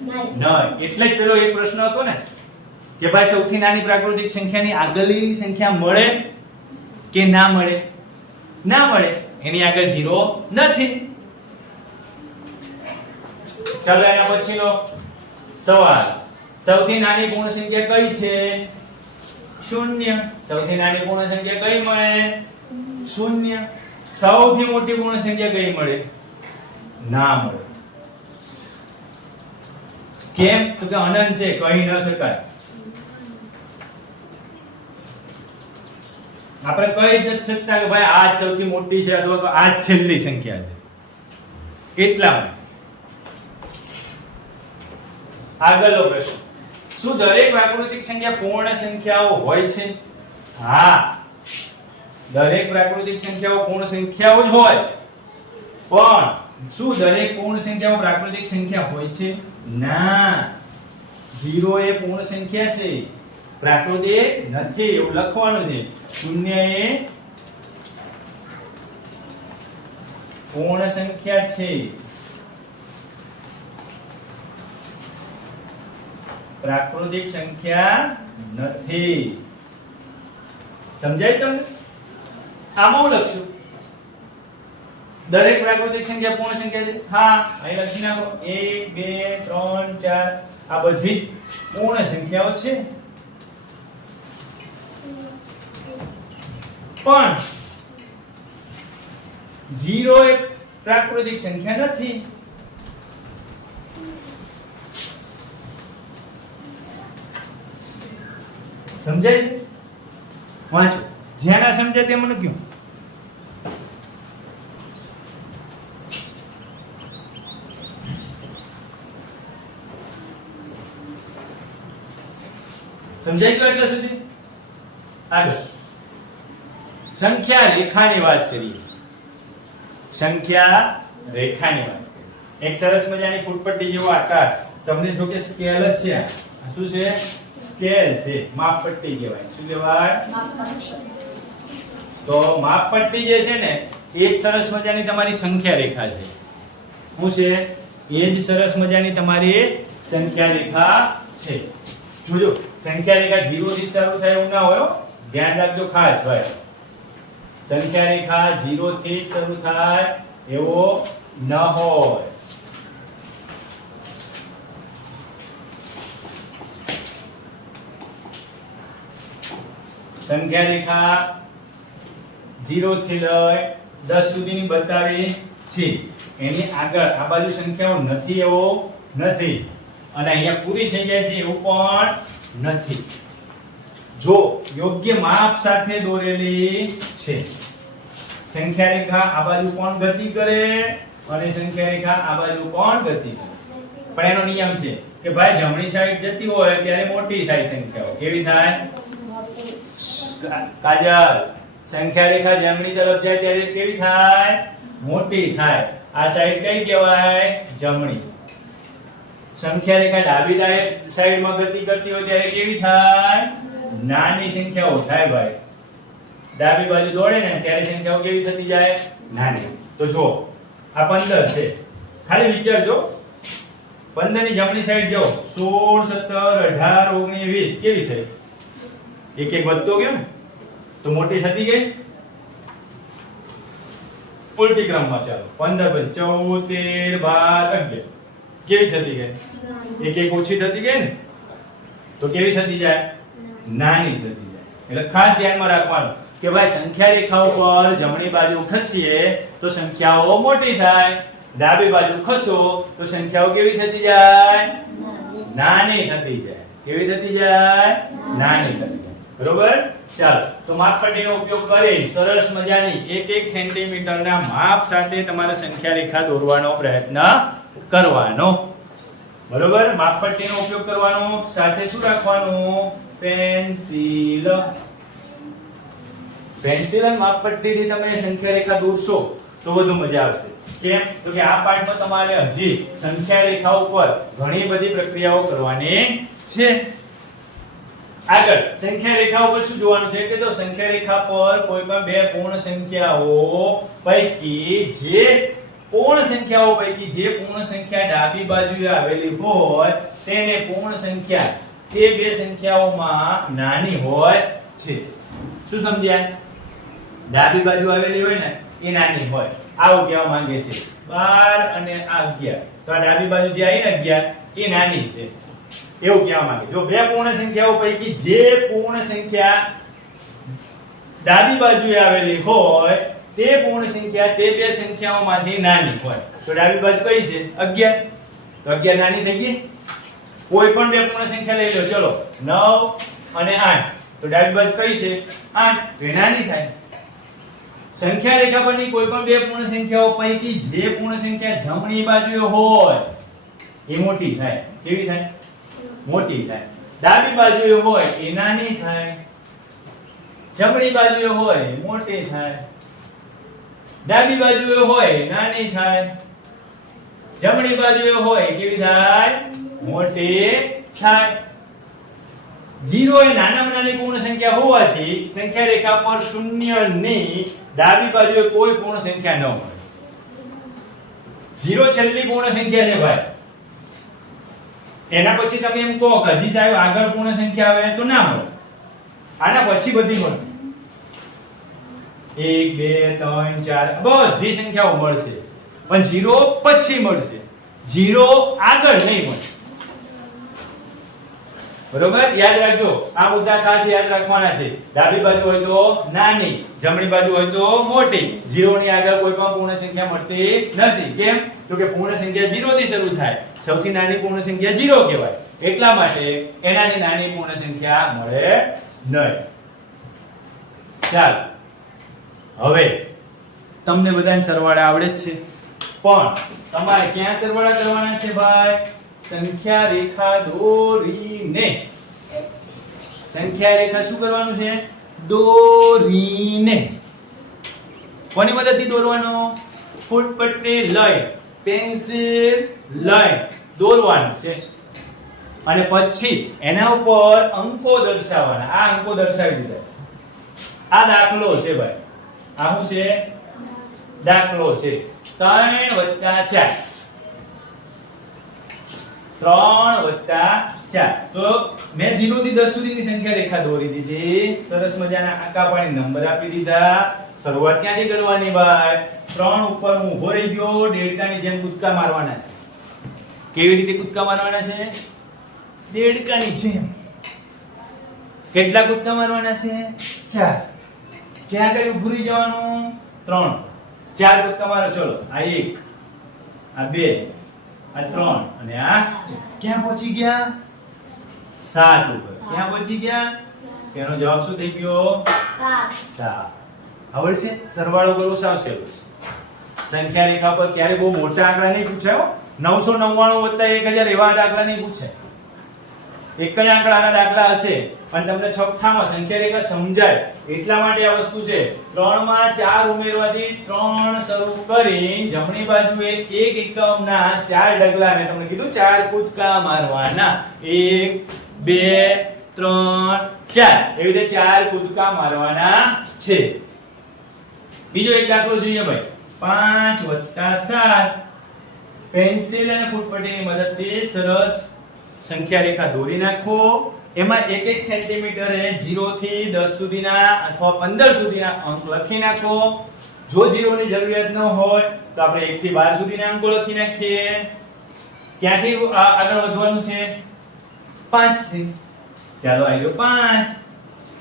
નહીં. એટલે જ પેલો એક પ્રશ્ન હતો ને કે ભાઈ સૌથી નાની પ્રાકૃતિક સંખ્યાની આગળની સંખ્યા મળે કે ના મળે? ના મળે. એની આગળ 0 નથી. ચાલો એના પછીનો સવાલ. સૌથી નાની પૂર્ણ સંખ્યા કઈ છે? 0. સૌથી નાની પૂર્ણ સંખ્યા કઈ મળે? 0. સૌથી મોટી પૂર્ણ સંખ્યા કઈ મળે? ના મળે. કેમ? તો કે અનંત છે, કહી ન શકાય. આપણે કહી જ નથી શકતા કે ભાઈ આ જ સૌથી મોટી છે અથવા તો આ જ છેલ્લી સંખ્યા છે. એટલા માટે આગળનો પ્રશ્ન. શું દરેક પ્રાકૃતિક સંખ્યા પૂર્ણ સંખ્યાઓ હોય છે? હા. દરેક પ્રાકૃતિક સંખ્યાઓ પૂર્ણ સંખ્યાઓ જ હોય. પણ શું દરેક પૂર્ણ સંખ્યાઓ પ્રાકૃતિક સંખ્યા હોય છે? ના. 0 એ પૂર્ણ સંખ્યા છે, પ્રાકૃતિક નથી એવું લખવાનું છે. 0 એ પૂર્ણ સંખ્યા છે, પ્રાકૃતિક સંખ્યા નથી. સમજાય તમને? આમાં લખશું દરેક પ્રાકૃતિક સંખ્યા પૂર્ણ સંખ્યા છે. હા, અહીં લખી નાખો 1 2 3 4 આ બધી પૂર્ણ સંખ્યાઓ છે. પણ 0 એ પ્રાકૃતિક સંખ્યા નથી. સમજાય છે? વાંચો. જ્યાં ના સમજાય તે મને કહો. સમજાઈ ગયું એટલે સુધી? આગળ સંખ્યા રેખાની વાત કરીએ. સંખ્યા રેખાની વાત. એક સરસ મજાની ફૂટપટ્ટી જેવો આકાર. તમને જો કે સ્કેલ જ છે. આ શું છે? સ્કેલ છે. માપપટ્ટી કહેવાય. શું કહેવાય? તો માપપટ્ટી જે છે ને એક સરસ મજાની તમારી સંખ્યા રેખા છે. શું છે? એ જ સરસ મજાની તમારી સંખ્યા રેખા છે. જોજો સંખ્યા રેખા 0 થી શરૂ થાય એવું ના હોય. ધ્યાન રાખજો ખાસ ભાઈ. સંખ્યા રેખા 0 થી શરૂ થાય એવો ન હોય. સંખ્યા રેખા 0 થી લઈ 10 સુધીની બતાવી છે. એની આગળ આ બાજુ સંખ્યાઓ નથી એવો નથી, અને અહીંયા પૂરી થઈ જાય છે એવું પણ નથી. જો યોગ્ય માપ સાથે દોરેલી છે. સંખ્યા રેખા આ બાજુ પણ ગતિ કરે અને સંખ્યા રેખા આ બાજુ પણ ગતિ કરે. પણ એનો નિયમ છે કે ભાઈ જમણી સાઈડ જતી હોય ત્યારે મોટી થાય સંખ્યાઓ. કેવી થાય? કાજલ, સંખ્યા રેખા જમણી તરફ જાય ત્યારે કેવી થાય? મોટી થાય. આ સાઈડ કઈ કહેવાય? જમણી. સંખ્યા રેખા ડાબી સાઈડમાં ગતિ કરતી હોય ત્યારે કેવી થાય? નાની સંખ્યાઓ થાય ભાઈ. ડાબી બાજુ દોડે ને ત્યારે સંખ્યાઓ કેવી થતી જાય? નાની. તો જો આ 15 છે. ખાલી વિચારજો 15 ની જમણી સાઈડ જો 16 17 18 19 20 કેવી છે? એક એક વધતો ગયો ને. તો મોટી થતી ગઈ. ઉલટી ક્રમમાં ચાલો 15 14 12 11 કેવી થતી ગઈ? એક એક ઓછી થતી ગઈ ને, તો કેવી થતી જાય? નાની થતી જાય. એટલે ખાસ ધ્યાનમાં રાખવાનું કે ભાઈ સંખ્યા રેખા ઉપર જમણી બાજુ ખસીએ તો સંખ્યાઓ મોટી થાય, ડાબી બાજુ ખસો તો સંખ્યાઓ કેવી થતી જાય? નાની થતી જાય. કેવી થતી જાય? નાની થતી જાય. બરોબર? ચાલો તો માપપટ્ટીનો ઉપયોગ કરી સરસ મજાની 1 સેન્ટીમીટરના માપ સાથે તમારે સંખ્યા રેખા દોરવાનો પ્રયત્ન કરવાનો. બરોબર? માપપટ્ટીનો ઉપયોગ કરવાનો, સાથે શું રાખવાનું? પેન્સિલ. પેન્સિલ અને માપપટ્ટીથી તમે સંખ્યા રેખા દોરશો તો વધુ મજા આવશે. કેમ? તો કે આ પાઠમાં તમારે હજી સંખ્યા રેખા ઉપર ઘણી બધી પ્રક્રિયાઓ કરવાની છે. આગળ સંખ્યા રેખા ઉપર શું જોવાનું છે કે તો સંખ્યા રેખા પર કોઈ પણ બે પૂર્ણ સંખ્યાઓ પૈકી જે પૂર્ણ સંખ્યા ડાબી બાજુએ આવેલી હોય તેને પૂર્ણ સંખ્યા તે બે સંખ્યાઓમાં નાની હોય છે. શું સમજ્યા? ડાબી બાજુ આવેલી હોય ને એ નાની હોય. આવું કહેવા માંગે છે 12 અને આ 11. તો આ ડાબી બાજુ જે આવી ને 11 એ નાની છે એવું કહેવા માંગે. જો બે પૂર્ણ સંખ્યાઓ પૈકી જે પૂર્ણ સંખ્યા ડાબી બાજુએ આવેલી હોય તે પૂર્ણ સંખ્યા તે બે સંખ્યાઓમાંથી નાની હોય. તો ડાબી બાજુ કઈ છે? 11. તો 11 નાની થઈ ગઈ. કોઈ પણ બે પૂર્ણ સંખ્યા લઈ લો. ચલો 9 અને 8. તો ડાબી બાજુ કઈ છે? 8. તો એ નાની થાય. સંખ્યા રેખા પરની કોઈ પણ બે પૂર્ણ સંખ્યાઓ પૈકી જે પૂર્ણ સંખ્યા જમણી બાજુએ હોય એ મોટી થાય. કેવી થાય? મોટી થાય. ડાબી બાજુએ હોય એ નાની થાય. જમણી બાજુએ હોય મોટી થાય. ડાબી બાજુએ હોય નાની થાય. જમણી બાજુએ હોય કેવી થાય? મોટી થાય. 0 એ નાનામાં નાની પૂર્ણ સંખ્યા હોવાથી સંખ્યા રેખા પર શૂન્યની ડાબી બાજુએ કોઈ પૂર્ણ સંખ્યા ન મળે. 0 છેલ્લી પૂર્ણ સંખ્યા છે ભાઈ. એના પછી તમે એમ કહો કે હજી સાહેબ આગળ પૂર્ણ સંખ્યા આવે તો ના મળે. આના પછી બધી મળશે. 1 2 3 4 બધી સંખ્યાઓ મળશે. પણ 0 પછી મળશે. 0 આગળ નહીં મળે. બરોબર? યાદ રાખજો. આ મુદ્દા ખાસ યાદ રાખવાના છે. ડાબી બાજુ હોય તો નાની, જમણી બાજુ હોય તો મોટી. 0 ની આગળ કોઈ પણ પૂર્ણ સંખ્યા મળતી નથી. કેમ? તો કે પૂર્ણ સંખ્યા 0 થી શરૂ થાય. સૌથી નાની પૂર્ણ સંખ્યા 0 કહેવાય. એટલા માટે એનાથી નાની પૂર્ણ સંખ્યા મળે નહીં. ચાલો હવે તમને બધાને સરવાળા આવડે જ છે, પણ તમારે ક્યાં સરવાળા કરવાના છે ભાઈ? સંખ્યા રેખા દોરીને. સંખ્યા રેખા શું કરવાનું છે? દોરીને. કોની મદદથી દોરવાનો? ફૂટપટ્ટી લઈ, પેન્સિલ લઈ દોરવાનું છે. અને પછી એના ઉપર અંકો દર્શાવવાના. આ અંકો દર્શાવી દીધા છે. આ દાખલો છે ભાઈ. આ શું છે? દાખલો છે. 3 + 4. 3 + 4. તો મેં 0 થી 10 સુધીની સંખ્યા રેખા દોરી દીધી. સરસ મજાના આકા પાડી નંબર આપી દીધા. શરૂઆત ક્યાંથી કરવાની ભાઈ? 3 ઉપર હું ઊભો રહી ગયો. દેડકાની જેમ કૂદકા મારવાના છે. કેવી રીતે કૂદકા મારવાના છે? દેડકાની જેમ. કેટલા કૂદકા મારવાના છે? 4. ક્યાં આગળ ઊભું રહી જવાનું? 3. 4 કૂદકા મારો. ચલો આ 1, આ 2, આ 3 અને આ 4. ક્યાં પહોંચી ગયા? 7 ઉપર. ક્યાં પહોંચી ગયા? તેનો જવાબ શું થઈ ગયો? 7. આવડે છે? સરવાળો કરવો સાવ સહેલો છે. સંખ્યા રેખા પર ક્યારે બહુ મોટા આંકડા નહીં પૂછાયો. 999 + 1000 એવા દાખલા નહીં પૂછાય. એક જ આંકડાના દાખલા હશે પણ તમને છઠ્ઠામાં સંખ્યા રેખા સમજાય એટલા માટે આ વસ્તુ છે. 3 માં 4 ઉમેરવાથી 3 શરૂ કરી જમણી બાજુએ એક એકમના 4 ડગલા મેં તમને કીધું 4 કૂદકા મારવાના. 1 2 3 4 એવી રીતે 4 કૂદકા મારવાના છે. બીજો એક દાખલો જોઈએ ભાઈ. 5 + 7. પેન્સિલ અને ફૂટપટ્ટીની મદદથી સરસ સંખ્યા રેખા દોરી નાખો એમાં 1 સેન્ટીમીટરે 0 થી 10 સુધીના અથવા 15 સુધીના અંક લખી નાખો. જો 0 ની જરૂરિયાત ન હોય તો આપણે 1 થી 12 સુધીના અંકો લખી નાખીએ. ક્યાંથી આગળ વધવાનું છે? 5 થી. ચાલો આવ્યો 5.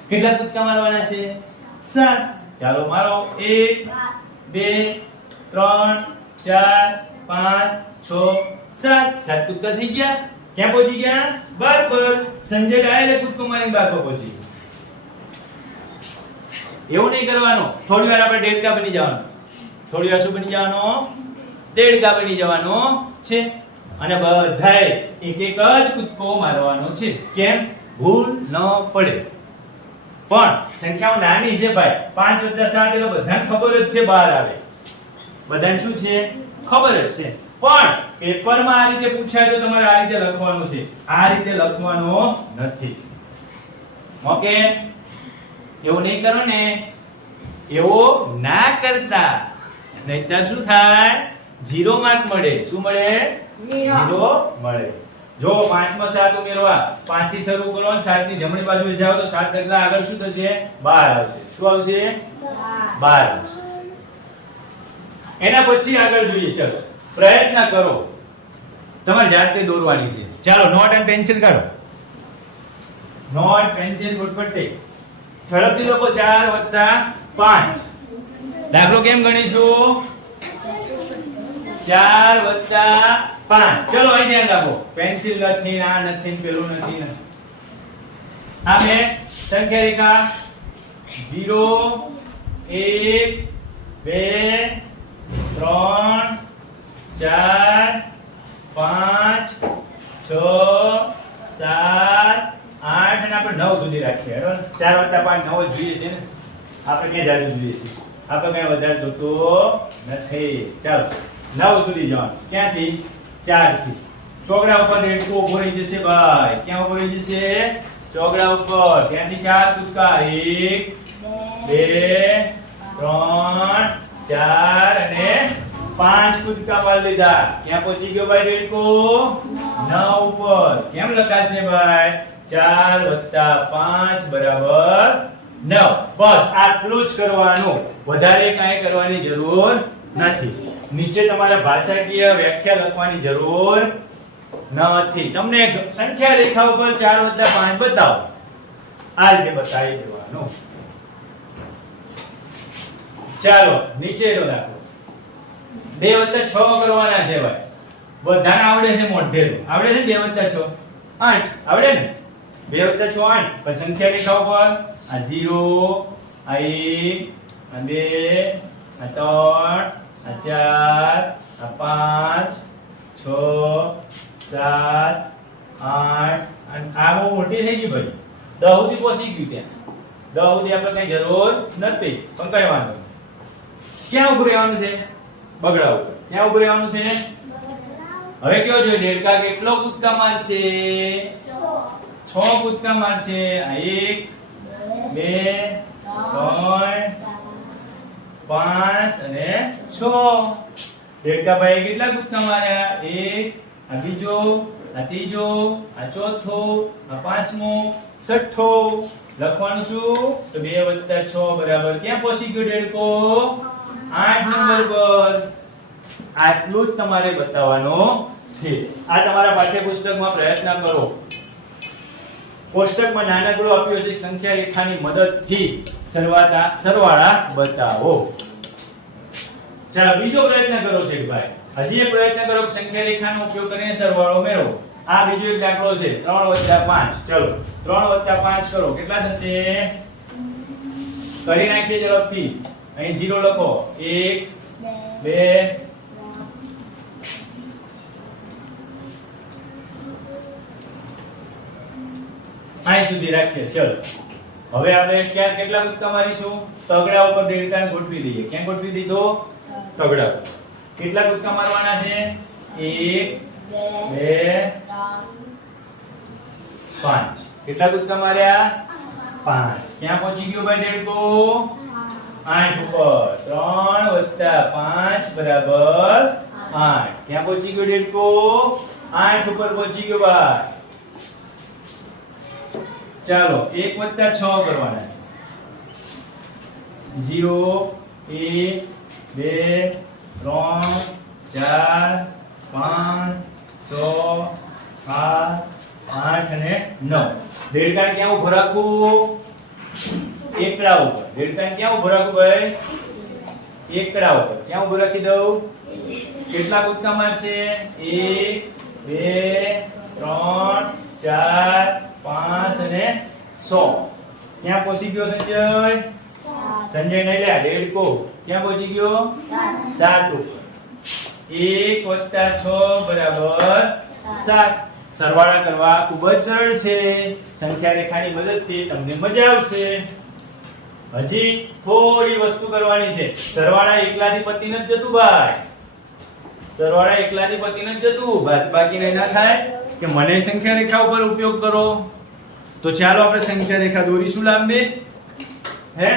કેટલા કૂદકા મારવાના છે? 7. ચાલો મારો 1 2 3 4 5 6 7. 7 કૂદકા થઈ ગયા. ક્યાં પહોંચી ગયા? 12 પર. સંજય ડાયરેક્ટ કૂદકો મારી 12 પર પહોંચી ગયો. એવું નહીં કરવાનું. થોડી વાર આપણે દેડકા બની જવાનું. થોડી વાર શું બની જવાનો? દેડકા બની જવાનો છે. અને બધાય એક એક જ કૂદકો મારવાનો છે. કેમ? ભૂલ ન પડે. પણ સંખ્યાઓ નાની છે ભાઈ. 5 + 7 એટલે બધાને ખબર જ છે 12 આવે. બધાને શું છે? ખબર જ છે. પણ પેપરમાં આ રીતે પૂછાય તો તમારે આ રીતે લખવાનું છે. આ રીતે લખવાનો નથી. ઓકે? એવું નહીં કરો ને. એવો ના કરતા. નહીંતર શું થાય? 0 માર્ક મળે. શું મળે? 0 મળે. જો 5 માં 7 ઉમેરવા 5 થી શરૂ કરો અને 7 ની જમણી બાજુએ જાઓ તો 7 ટકા આગળ શું થશે? 12 આવશે. શું આવશે? 12 આવશે. એના પછી આગળ જોઈએ. ચલો પ્રયત્ન કરો. તમારે જાતે દોરવાની છે. ચાલો નોટ અને પેન્સિલ કાઢો. નોટ પેન્સિલ ગુટપટ્ટી. ઝડપથી લખો. 4 + 5. દાખલો કેમ ગણીશું? 4 + 5. ચલો અહીં ધ્યાન રાખો. પેન્સિલ નથી, આ નથી, પેલું નથી. આ બે સંખ્યા રેખા 0 1 2 3 4 5 6 7 8 અને આપણે 9 સુધી રાખીએ. બરાબર? 4 + 5 9 જ જોઈએ છે ને. આપણે ક્યાં જાજુ જોઈએ છે? આપણે કઈ વધારે જોતો નથી. ચાલો 9 સુધી જવાનું. ક્યાંથી? 4 થી. ચોકડા ઉપર રેડકો ઉભો રહી જશે ભાઈ. ક્યાં ઉભો રહી જશે? ચોકડા ઉપર. ત્યાંથી 4 કૂદકા. 1 2 3 4 અને 5 કૂદકા મારી લીધા. ક્યાં પહોંચી ગયો ભાઈ રેડકો? 9 ઉપર. કેમ લખાશે ભાઈ? 4 + 5 = 9. બસ આટલું જ કરવાનું. વધારે કાંઈ કરવાની જરૂર નથી. નીચે તમારે ભાષાકીય વ્યાખ્યા લખવાની જરૂર નથી. તમને સંખ્યા રેખા ઉપર 4 + 5 બતાવો. આ રીતે બતાવી દેવાનું. ચાલો નીચે રાખો. 2 + 6 કરવાના છે ભાઈ. બધાને આવડે છે મોઢેરું. આવડે છે ને? 2 + 6 8 આવડે ને? 2 + 6 8. પણ સંખ્યા રેખા ઉપર આ 0 આ 1 આ 2 આ 3 આ 4 આ 5 6 7 8 અને આ બહુ મોટી થઈ ગઈ ભાઈ. 10 સુધી પહોંચી ગયું. ત્યાં 10 સુધી આપણે કઈ જરૂર નથી. પણ કઈ વાંધો નહીં. ક્યાં ઉભું રહેવાનું છે? બગડા ઉપર. ક્યાં ઉભું રહેવાનું છે? હવે કયો છે? દેડકા કેટલો કૂદકા મારશે? 6 કૂદકા મારશે. આ 1 2 3 5 અને 6. દેડકા ભાઈ કેટલા કૂદકા માર્યા? 1 આ બીજો આ ત્રીજો આ ચોથો આ પાંચમો છઠ્ઠો. લખવાનું શું? તો 2 + 6 બરાબર ક્યાં પહોંચી ગયો દેડકો? 8 નંબર પર. આટલું જ તમારે બતાવવાનું છે. આ તમારા પાઠ્યપુસ્તકમાં પ્રયત્ન કરો. કોષ્ટકમાં નાનકડો આપ્યો છે. સંખ્યા રેખાની મદદથી સરવાળા બતાવો. ચાલો બીજો પ્રયત્ન કરો છે ભાઈ. હજી એક પ્રયત્ન કરો કે સંખ્યા રેખાનો ઉપયોગ કરીને સરવાળો મેળવો. આ બીજો એક દાખલો છે. 3 + 5. ચલો 3 + 5 કરો. કેટલા થશે? કરી નાખીએ ઝડપથી. અહીં 0 લખો. 1 2 અહીં સુધી રાખીએ. ચલો હવે આપણે ક્યાં કેટલા કૂદકા મારીશું? તગડા ઉપર દેડકાને ગોઠવી દઈએ. ક્યાં ગોઠવી દીધો? તગડા ઉપર. કેટલા કૂદકા મારવાના છે? 1 2 5. કેટલા કૂદકા માર્યા? 5. ક્યાં પહોંચી ગયો ભાઈ દેડકો? 8 ઉપર. 3 + 5 બરાબર 8. ક્યાં પહોંચી ગયો દેડકો? 8 ઉપર પહોંચી ગયો ભાઈ. ચાલો 1 + 6 કરવાના 0 1 2 3 4 5 6 7 8 અને 9 ડેલ્ટા ક્યાં ઉભો રાખું એકડા ઉપર ડેલ્ટા ક્યાં ઉભો રાખું ભાઈ એકડા ઉપર ક્યાં ઉભો રાખી દઉં કેટલા કૂદકા મારશે 1 2 3 4 5 અને 100 ક્યાં પહોંચી ગયો સંજય સંજય નહીં લે ડેડકો ક્યાં પહોંચી ગયો 7 ઉપર 1 + 6 બરાબર 7 સરવાળા કરવા ખૂબ જ સરળ છે સંખ્યા રેખાની મદદથી તમને મજા આવશે હજી થોડી વસ્તુ કરવાની છે સરવાળા એકલાથી પતિ નથી જતું ભાઈ સરવાળા એકલાથી પતિ નથી જતું બાદબાકી ના થાય કે મને સંખ્યા રેખા ઉપર ઉપયોગ કરો તો ચાલો આપણે સંખ્યા રેખા દોરીશું લાંબી હે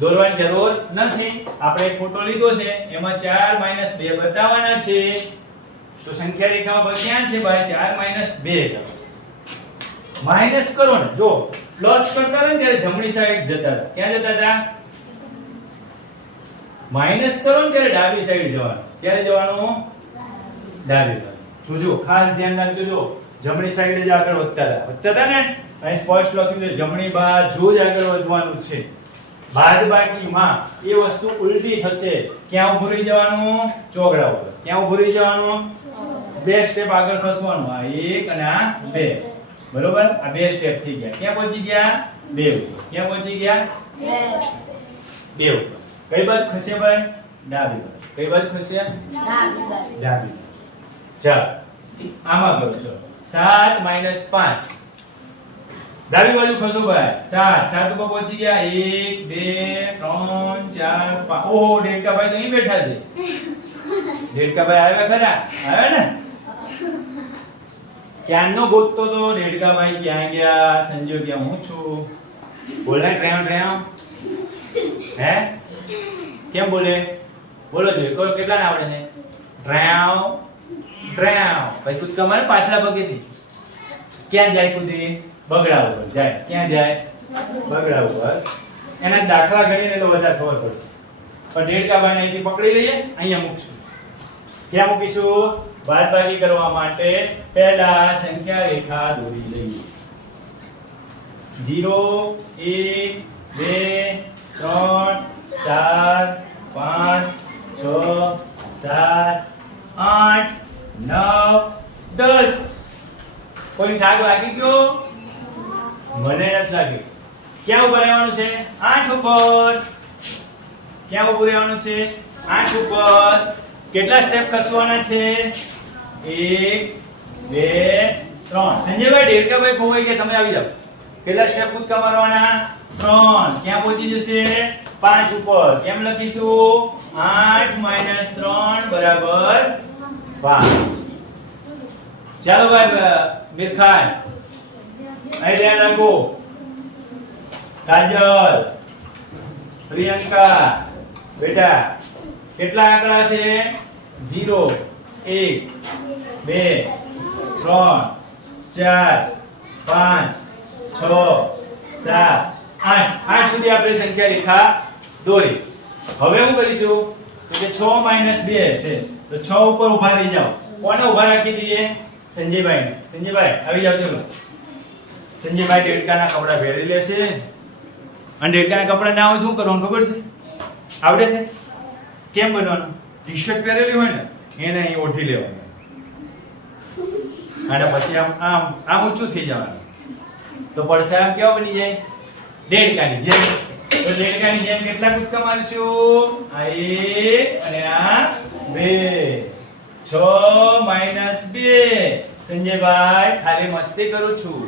દોરવાની જરૂર નથી આપણે એક ફોટો લીધો છે એમાં 4 - 2 બતાવવાના છે તો સંખ્યા રેખા પર ક્યાં છે ભાઈ 4 - 2 માઈનસ કરો ને જો પ્લસ કરતા રહે ત્યારે જમણી સાઈડ જતા હતા ક્યાં જતા હતા માઈનસ કરો ને ત્યારે ડાબી સાઈડ જવાનું ક્યારે જવાનું ડાબી બાજુ જોજો ખાસ ધ્યાન રાખજો જો જમણી સાઈડ જ આગળ વધતા હતા ને અહીં સ્પષ્ટ લખ્યું છે જમણી બાજુ જ આગળ વધવાનું છે બાદબાકીમાં એ વસ્તુ ઉલટી થશે ક્યાં ઊભું રહી જવાનું ચોગડા ઉપર ક્યાં ઊભું રહી જવાનું બે સ્ટેપ આગળ ખસવાનું આ 1 અને આ 2 બરોબર આ બે સ્ટેપ થઈ ગયા ક્યાં પહોંચી ગયા 2 ઉપર ક્યાં પહોંચી ગયા 2 ઉપર કઈ બાજુ ખસે ભાઈ ડાબી બાજુ કઈ બાજુ ખસે ડાબી બાજુ ચાલો આમાં કરો છો 7 - 5 ડાબી બાજુ ખસો ભાઈ 7 ઉપર પહોંચી ગયા 1 2 3 4 5 ઓહો ડેલ્ટા ભાઈ તો અહીં બેઠા છે ડેલ્ટા ભાઈ આવ્યા ખરા આવ્યા ને ક્યાંનો ગોતતો તો ડેલ્ટા ભાઈ ક્યાં ગયા સંજય ક્યાં હું છું બોલે ડ્રામ હે કેમ બોલે બોલો જો કેટલા ને આવડે છે ડ્રામ ભાઈ કૂદકા મારે પાછલા પગેથી ક્યાં જાય કૂદી બગડા ઉપર જાય ક્યાં જાય બગડા ઉપર એના દાખલા ગણીને એટલે વધારે ખબર પડશે પણ ડેલ્ટા ભાઈને અહીંથી પકડી લઈએ અહીંયા મૂકશું ક્યાં મૂકીશું બાદબાકી કરવા માટે પહેલા સંખ્યા રેખા દોરી લઈએ 0 1 2 3 4 5 6 7 8 9 10 કોઈ થાક લાગી ગયો મને નથી લાગી ક્યાં ઉભા રહેવાનું છે 8 ઉપર ક્યાં ઉભું રહેવાનું છે 8 ઉપર કેટલા સ્ટેપ ખસવાના છે 1 2 3 સંજયભાઈ ડેલ્ટાભાઈ ખોવાઈ ગયા તમે આવી જાઓ કેટલા સ્ટેપ કૂદકા મારવાના 3 ક્યાં પહોંચી જશે 5 ઉપર કેમ લખીશું 8 - 3 બરાબર 5 ચાલો ભાઈ મિરખાન અહીં ધ્યાન રાખો કાજલ પ્રિયંકા બેટા કેટલા આંકડા છે 0 1 2 3 4 5 6 7 8 સુધી આપણે સંખ્યા રેખા દોરી હવે હું કરીશું તો કે 6 - 2 છે તો 6 ઉપર ઊભા રહી જાઓ કોને ઊભા રાખી દઈએ સંજયભાઈ આવી જાવ ચલો સંજયભાઈ ડેલ્ટાના કપડા પહેરી લેશે અને ડેલ્ટાના કપડા ના હોય શું કરવાનું ખબર છે આવડે છે કેમ બનવાનું ટી-શર્ટ પહેરેલી હોય ને એને અહીં ઓઢી લેવાનું અને પછી આમ ઊંચું થઈ જવાનું તો પડસામ કેવો બની જાય ડેલ્ટાની જેમ તો ડેલ્ટાની જેમ કેટલા કૂદકા મારશું આ 1 અને આ 2 6 - 2 સંજયભાઈ ખાલી મસ્તી કરું છું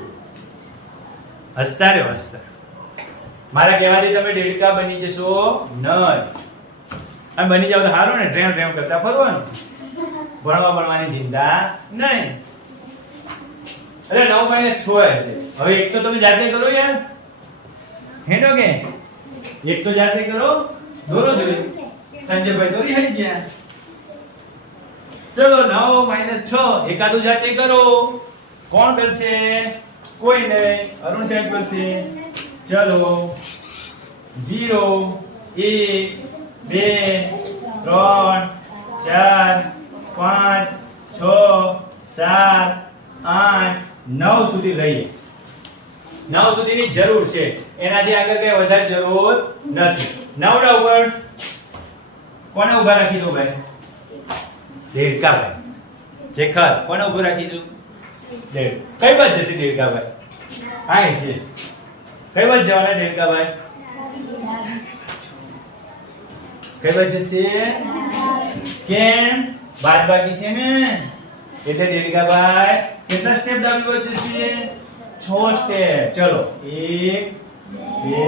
હસતા રહ્યો હસતા મારા કહેવાથી તમે ડેલ્ટા બની જશો નહીં અને બની જાવ તો સારું ને ડ્રેમ કરતા ફરવાનું ભણવાની ચિંતા નહીં અરે 9 - 6 હશે હવે એક તો તમે જાતે કરો યાર હેડો કે એક તો જાતે કરો દોરો જોઈ સંજયભાઈ દોરી આવી ગયા ચલો 9 - 6 એકાદું જાતે કરો કોણ કરશે કોઈ નહીં. અરુણ સાહેબ કરશે. ચલો 0 1 2 3 4 5 6 7 8 9 સુધી લઈએ. 9 સુધીની જરૂર છે, એનાથી આગળ કઈ વધારે જરૂર નથી. 9 ના ઉપર કોને ઊભા રાખી દો ભાઈ? દેડકા ભાઈ. જેખર કોને ઊભો રાખી દો? દેડ. કઈ બાજુ જશે દેડકા ભાઈ? આય છે. કઈ બાજુ જવાના દેડકા ભાઈ? કઈ બાજુ જશે? કેમ? બાદબાકી છે ને, એટલે દેડકા ભાઈ કેટલા સ્ટેપ ડાબી બાજુ જશે? 6 સ્ટેપ. ચલો 1 2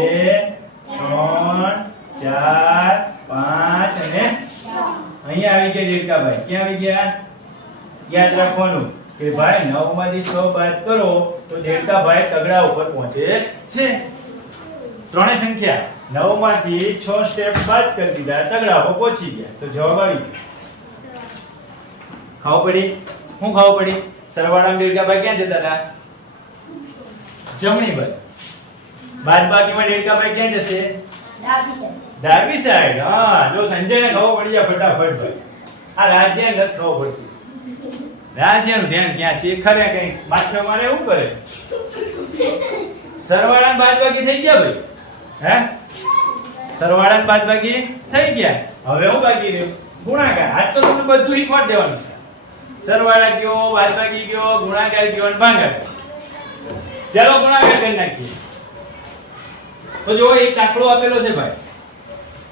3 4 5 અને અહીંયા આવી ગયા દેડકા ભાઈ. ક્યાં આવી ગયા? યાદ રાખવાનું કે ભાઈ 9 માંથી 6 બાદ કરો તો દેડકા ભાઈ તગડા ઉપર પહોંચે છે. ત્રણે સંખ્યા 9 માંથી 6 સ્ટેપ બાદ કરી દીધા, તગડા ઉપર પહોંચી ગયા. તો જવાબ આવી ગયો. ખાવ પડી? શું ખાવ પડી? સરવાળામાં દેડકા ભાઈ ક્યાં જતા હતા? જમણી બાજુ. બાદબાકીમાં દેડકા ભાઈ ક્યાં જશે? ડાબી સાઈડ. હા, જો સંજયને ખબર પડી જાય ફટાફટ ભાઈ. આ રાજ્યને નથી ખબર પડતી. રાજ્યનું ધ્યાન ક્યાં છે? ખરે કઈ માથે મારે એવું કરે. સરવાળા બાદબાકી થઈ ગયા ભાઈ. હે? સરવાળા બાદબાકી થઈ ગયા. હવે હું બાકી રહ્યું? ગુણાકાર. આજ તો તમને બધું શીખવાડ દેવાનું છે. સરવાળા કયો, બાદબાકી કયો, ગુણાકાર કયો અને ભાગાકાર. ચાલો ગુણાકાર કરી નાખીએ. તો જો એક દાખલો આપેલો છે ભાઈ.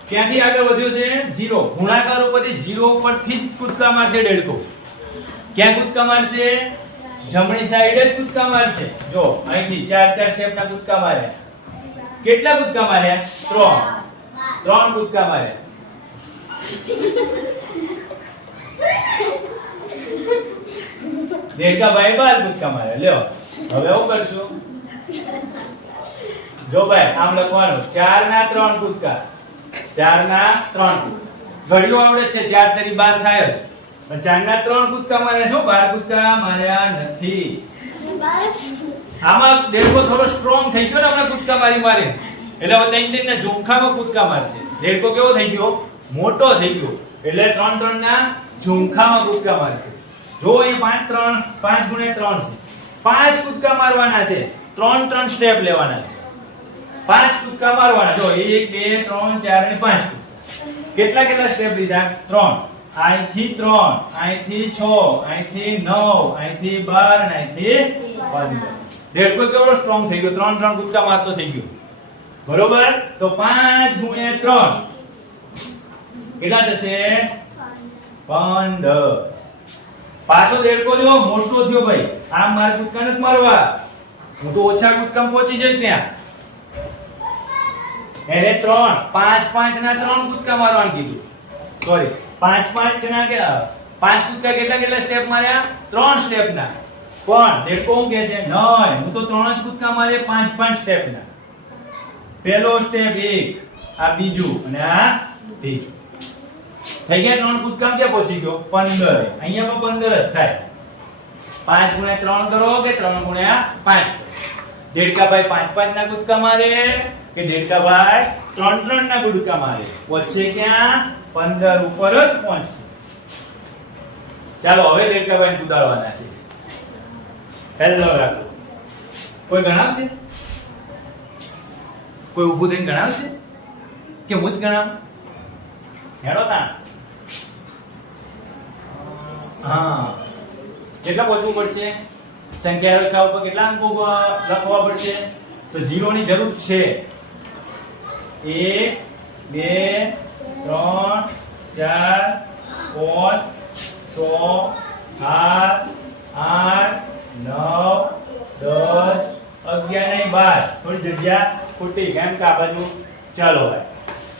ક્યાંથી આગળ વધ્યો છે? 0. ગુણાકાર ઉપરથી 0 ઉપરથી જ કૂદકા મારશે દેડકો. ક્યાં કૂદકા મારશે? જમણી સાઈડે જ કૂદકા મારશે. જો અહીંથી 4 સ્ટેપ ના કૂદકા માર્યા. કેટલા કૂદકા માર્યા? 3 કૂદકા માર્યા. દેડકા ભાઈ 12 કૂદકા માર્યા. લ્યો હવે હું કરશું? જો ભાઈ આમ લખવાનું 4 ના 3 કૂદકા. 4 ના 3 ઘડિયો આવડે છે, 4 તરી 12 થાય જ. પણ 4 ના 3 કૂદકા માર્યા છો, 12 કૂદકા માર્યા નથી. આમાં દેડકો થોડો સ્ટ્રોંગ થઈ ગયો ને હમણાં કૂદકા મારી. એટલે હવે 3 ના ઝુમખામાં કૂદકા મારશે. દેડકો કેવો થઈ ગયો? મોટો થઈ ગયો. એટલે 3 ના ઝુમખામાં કૂદકા મારશે. જો અહીં 5 ગુણ્યા 3 છે. 5 કૂદકા મારવાના છે. 3 સ્ટેપ લેવાના છે. 5 કૂદકા મારવાના. જો 1 2 3 4 અને 5. કેટલા સ્ટેપ લીધા? 3. અહીંથી 3, અહીંથી 6, અહીંથી 9, અહીંથી 12 અને અહીંથી 15. દેડકો કેવડો સ્ટ્રોંગ થઈ ગયો? 3 કૂદકા મારતો થઈ ગયો. બરોબર? તો 5 ગુણ્યા 3 કેટલા થશે? 15. પાછો દેડકો જો મોટો થયો ભાઈ. આમ માર કૂદકા નથી મારવા. હું તો ઓછા કૂદકામાં પહોંચી જઈશ ત્યાં. એને 5 ના 3 કૂદકા મારવાનું કીધું. સોરી 5 ના કે 5 કૂદકા કેટલા સ્ટેપ માર્યા? 3 સ્ટેપ ના. પણ દેડકો શું કહે છે? નહીં, હું તો 3 જ કૂદકા મારે 5 સ્ટેપ ના. પહેલો સ્ટેપ 1, આ બીજું અને આ ત્રીજું. થઈ ગયા 3 કૂદકા ક્યાં પહોંચી ગયો? 15. અહીંયા પણ 15 જ થાય. 5 ગુણ્યા 3 કરો કે 3 ગુણ્યા 5 કરો? દેડકા ભાઈ 5 ના કૂદકા મારે કે દેડકા ભાઈ 3 ના કૂદકા મારે? વચ્ચે ક્યાં? 15 ઉપર જ પહોંચશે. ચાલો હવે દેડકા ભાઈ કુદાડવાના છે. હેલો રાખો. કોઈ ગણાવશે? કોઈ ઊભું થઈને ગણાવશે કે હું જ ગણાવ? હેડો તા. હા, કેટલા પહોંચવું પડશે? સંખ્યા લખવા ઉપર કેટલા અંકો લખવા પડશે? તો 0 ની જરૂર છે. 1 2 3 4 5 6 7 8 9 10 11 નહીં 12. થોડી જગ્યા ખોટી કેમ કે આ બાજુ. ચાલો ભાઈ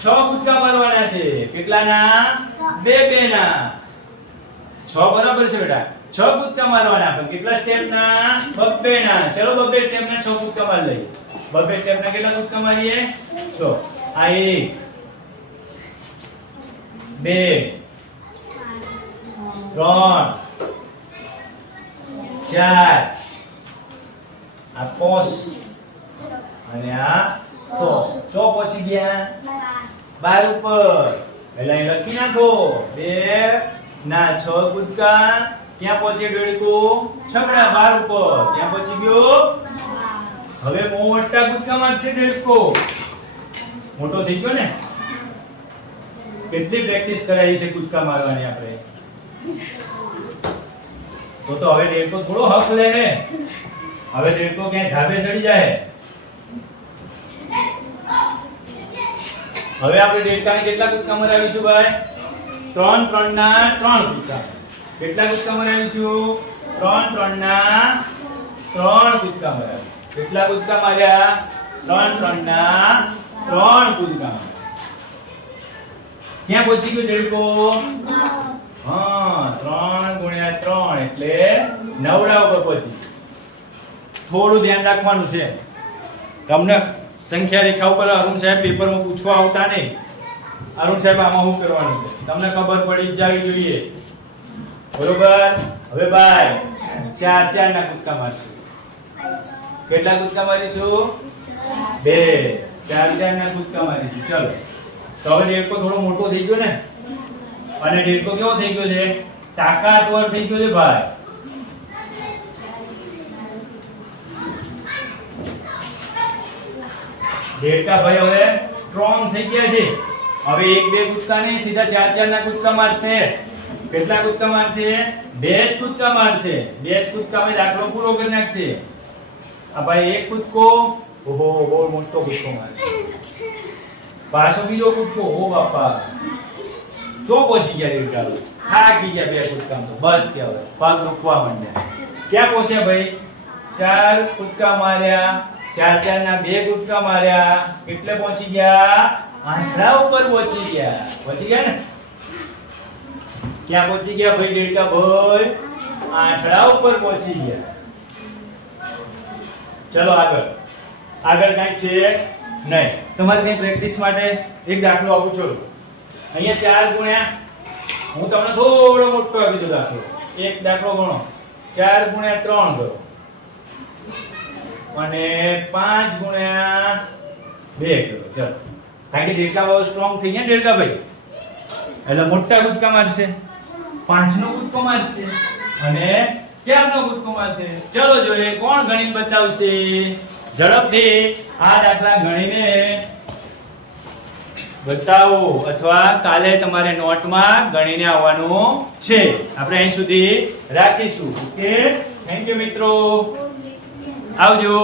6 કૂદકા મારવાના છે. કેટલાના? 2 ના. 6 બરાબર છે બેટા. 6 કૂદકા મારવાના. પણ કેટલા સ્ટેપ ના? 2 ના. ચલો 2 સ્ટેપ ના 6 કૂદકા માર લઈએ. 2 સ્ટેપ ના કેટલા કૂદકા મારીએ? 6. આ 1 2 3 4 આ પોસ અને આ સો. ચો પહોંચી ગયા 12 ઉપર. એટલે અહીં લખી નાખો 2 ના 6 કૂદકા. ક્યાં પહોંચે દેડકો? છગડા 12 ઉપર. ક્યાં પહોંચી ગયો? હવે મોટા કૂદકા મારશે દેડકો. મોટો થઈ ગયો ને. કેટલી પ્રેક્ટિસ કરાવી છે કૂદકા મારવાની આપણે. તો હવે દેડકો થોડો હક લે હે. હવે દેડકો ક્યાંય ધાબે ચડી જાય. હવે આપણે દેડકાને કેટલા કૂદકા મરાવીશું ભાઈ? 3 3 ના 3 કૂદકા. કેટલા કૂદકા મરાવીશું? 3 3 ના 3 કૂદકા મરાવી. કેટલા કૂદકા માર્યા? 3 3 ના 3 કૂદકા. ક્યાં પહોંચી ગયો દેડકો? હા 3 ગુણ્યા 3 એટલે 9 ઉપર પહોંચી. થોડું ધ્યાન રાખવાનું છે. તમને સંખ્યા રેખા ઉપર અરુણ સાહેબ પેપરમાં પૂછવા આવતા નહીં. અરુણ સાહેબ આમાં શું કરવાનું છે તમને ખબર પડી જ જવી જોઈએ. બરોબર. હવે ભાઈ 4 4 ના કૂદકા મારશું. કેટલા કૂદકા મારીશું? 2. 4 4 ના કૂદકા મારીશું. ચલો. તો હવે દેડકો થોડો મોટો થઈ ગયો ને. અને દેડકો કેવો થઈ ગયો છે? તાકાતવર થઈ ગયો છે ભાઈ. દેડકા ભાઈ હવે સ્ટ્રોંગ થઈ ગયા છે. હવે 1 2 કૂદકા નહીં સીધા 4 4 ના કૂદકા મારશે. કેટલા કૂદકા મારશે? 2 જ કૂદકા મારશે. 2 જ કૂદકામાં દાખલો પૂરો કરી નાખશે. આ ભાઈ એક કૂદકો. ઓહો બહુ મોટો કૂદકો મારે. પાછો બીજો કૂદકો. ઓ બાપા. જો પહોંચી ગયા દેડકા. થાકી ગયા 2 કૂદકામાં. બસ કે હવે પગ દુખવા માંડ્યા. ક્યાં પહોંચ્યા ભાઈ? 4 કૂદકા માર્યા. 4 4 ના 2 કૂદકા માર્યા. કેટલે પહોંચી ગયા? આંધળા ઉપર પહોંચી ગયા. પહોંચી ગયા ને. ક્યાં પહોંચી ગયા ભાઈ દેડકા ભાઈ? આંધળા ઉપર પહોંચી ગયા. ચલો આગળ. આગળ કાંઈ છે નહીં. તમારે કઈ પ્રેક્ટિસ માટે એક દાખલો આપું છું. અહીંયા 4 ગુણ્યા હું તમને થોડો મોટો આપી દઉં દાખલો. એક દાખલો ગણો. 4 ગુણ્યા 3 કરો. અને 5 ગુણ્યા 2 કરો. ચલો. કારણ કે દેડકા બહુ સ્ટ્રોંગ થઈ ગયા દેડકા ભાઈ. એટલે મોટા કૂદકા મારશે. 5 નો કૂદકો મારશે. અને 4 નો કૂદકો મારશે. ચલો જોઈએ કોણ ગણીને બતાવશે. ઝડપથી આ દાખલા ગણીને બતાવો અથવા કાલે તમારે નોટમાં ગણીને આવવાનું છે. આપણે અહીં સુધી રાખીશું. ઓકે થેન્ક યુ મિત્રો. આવજો.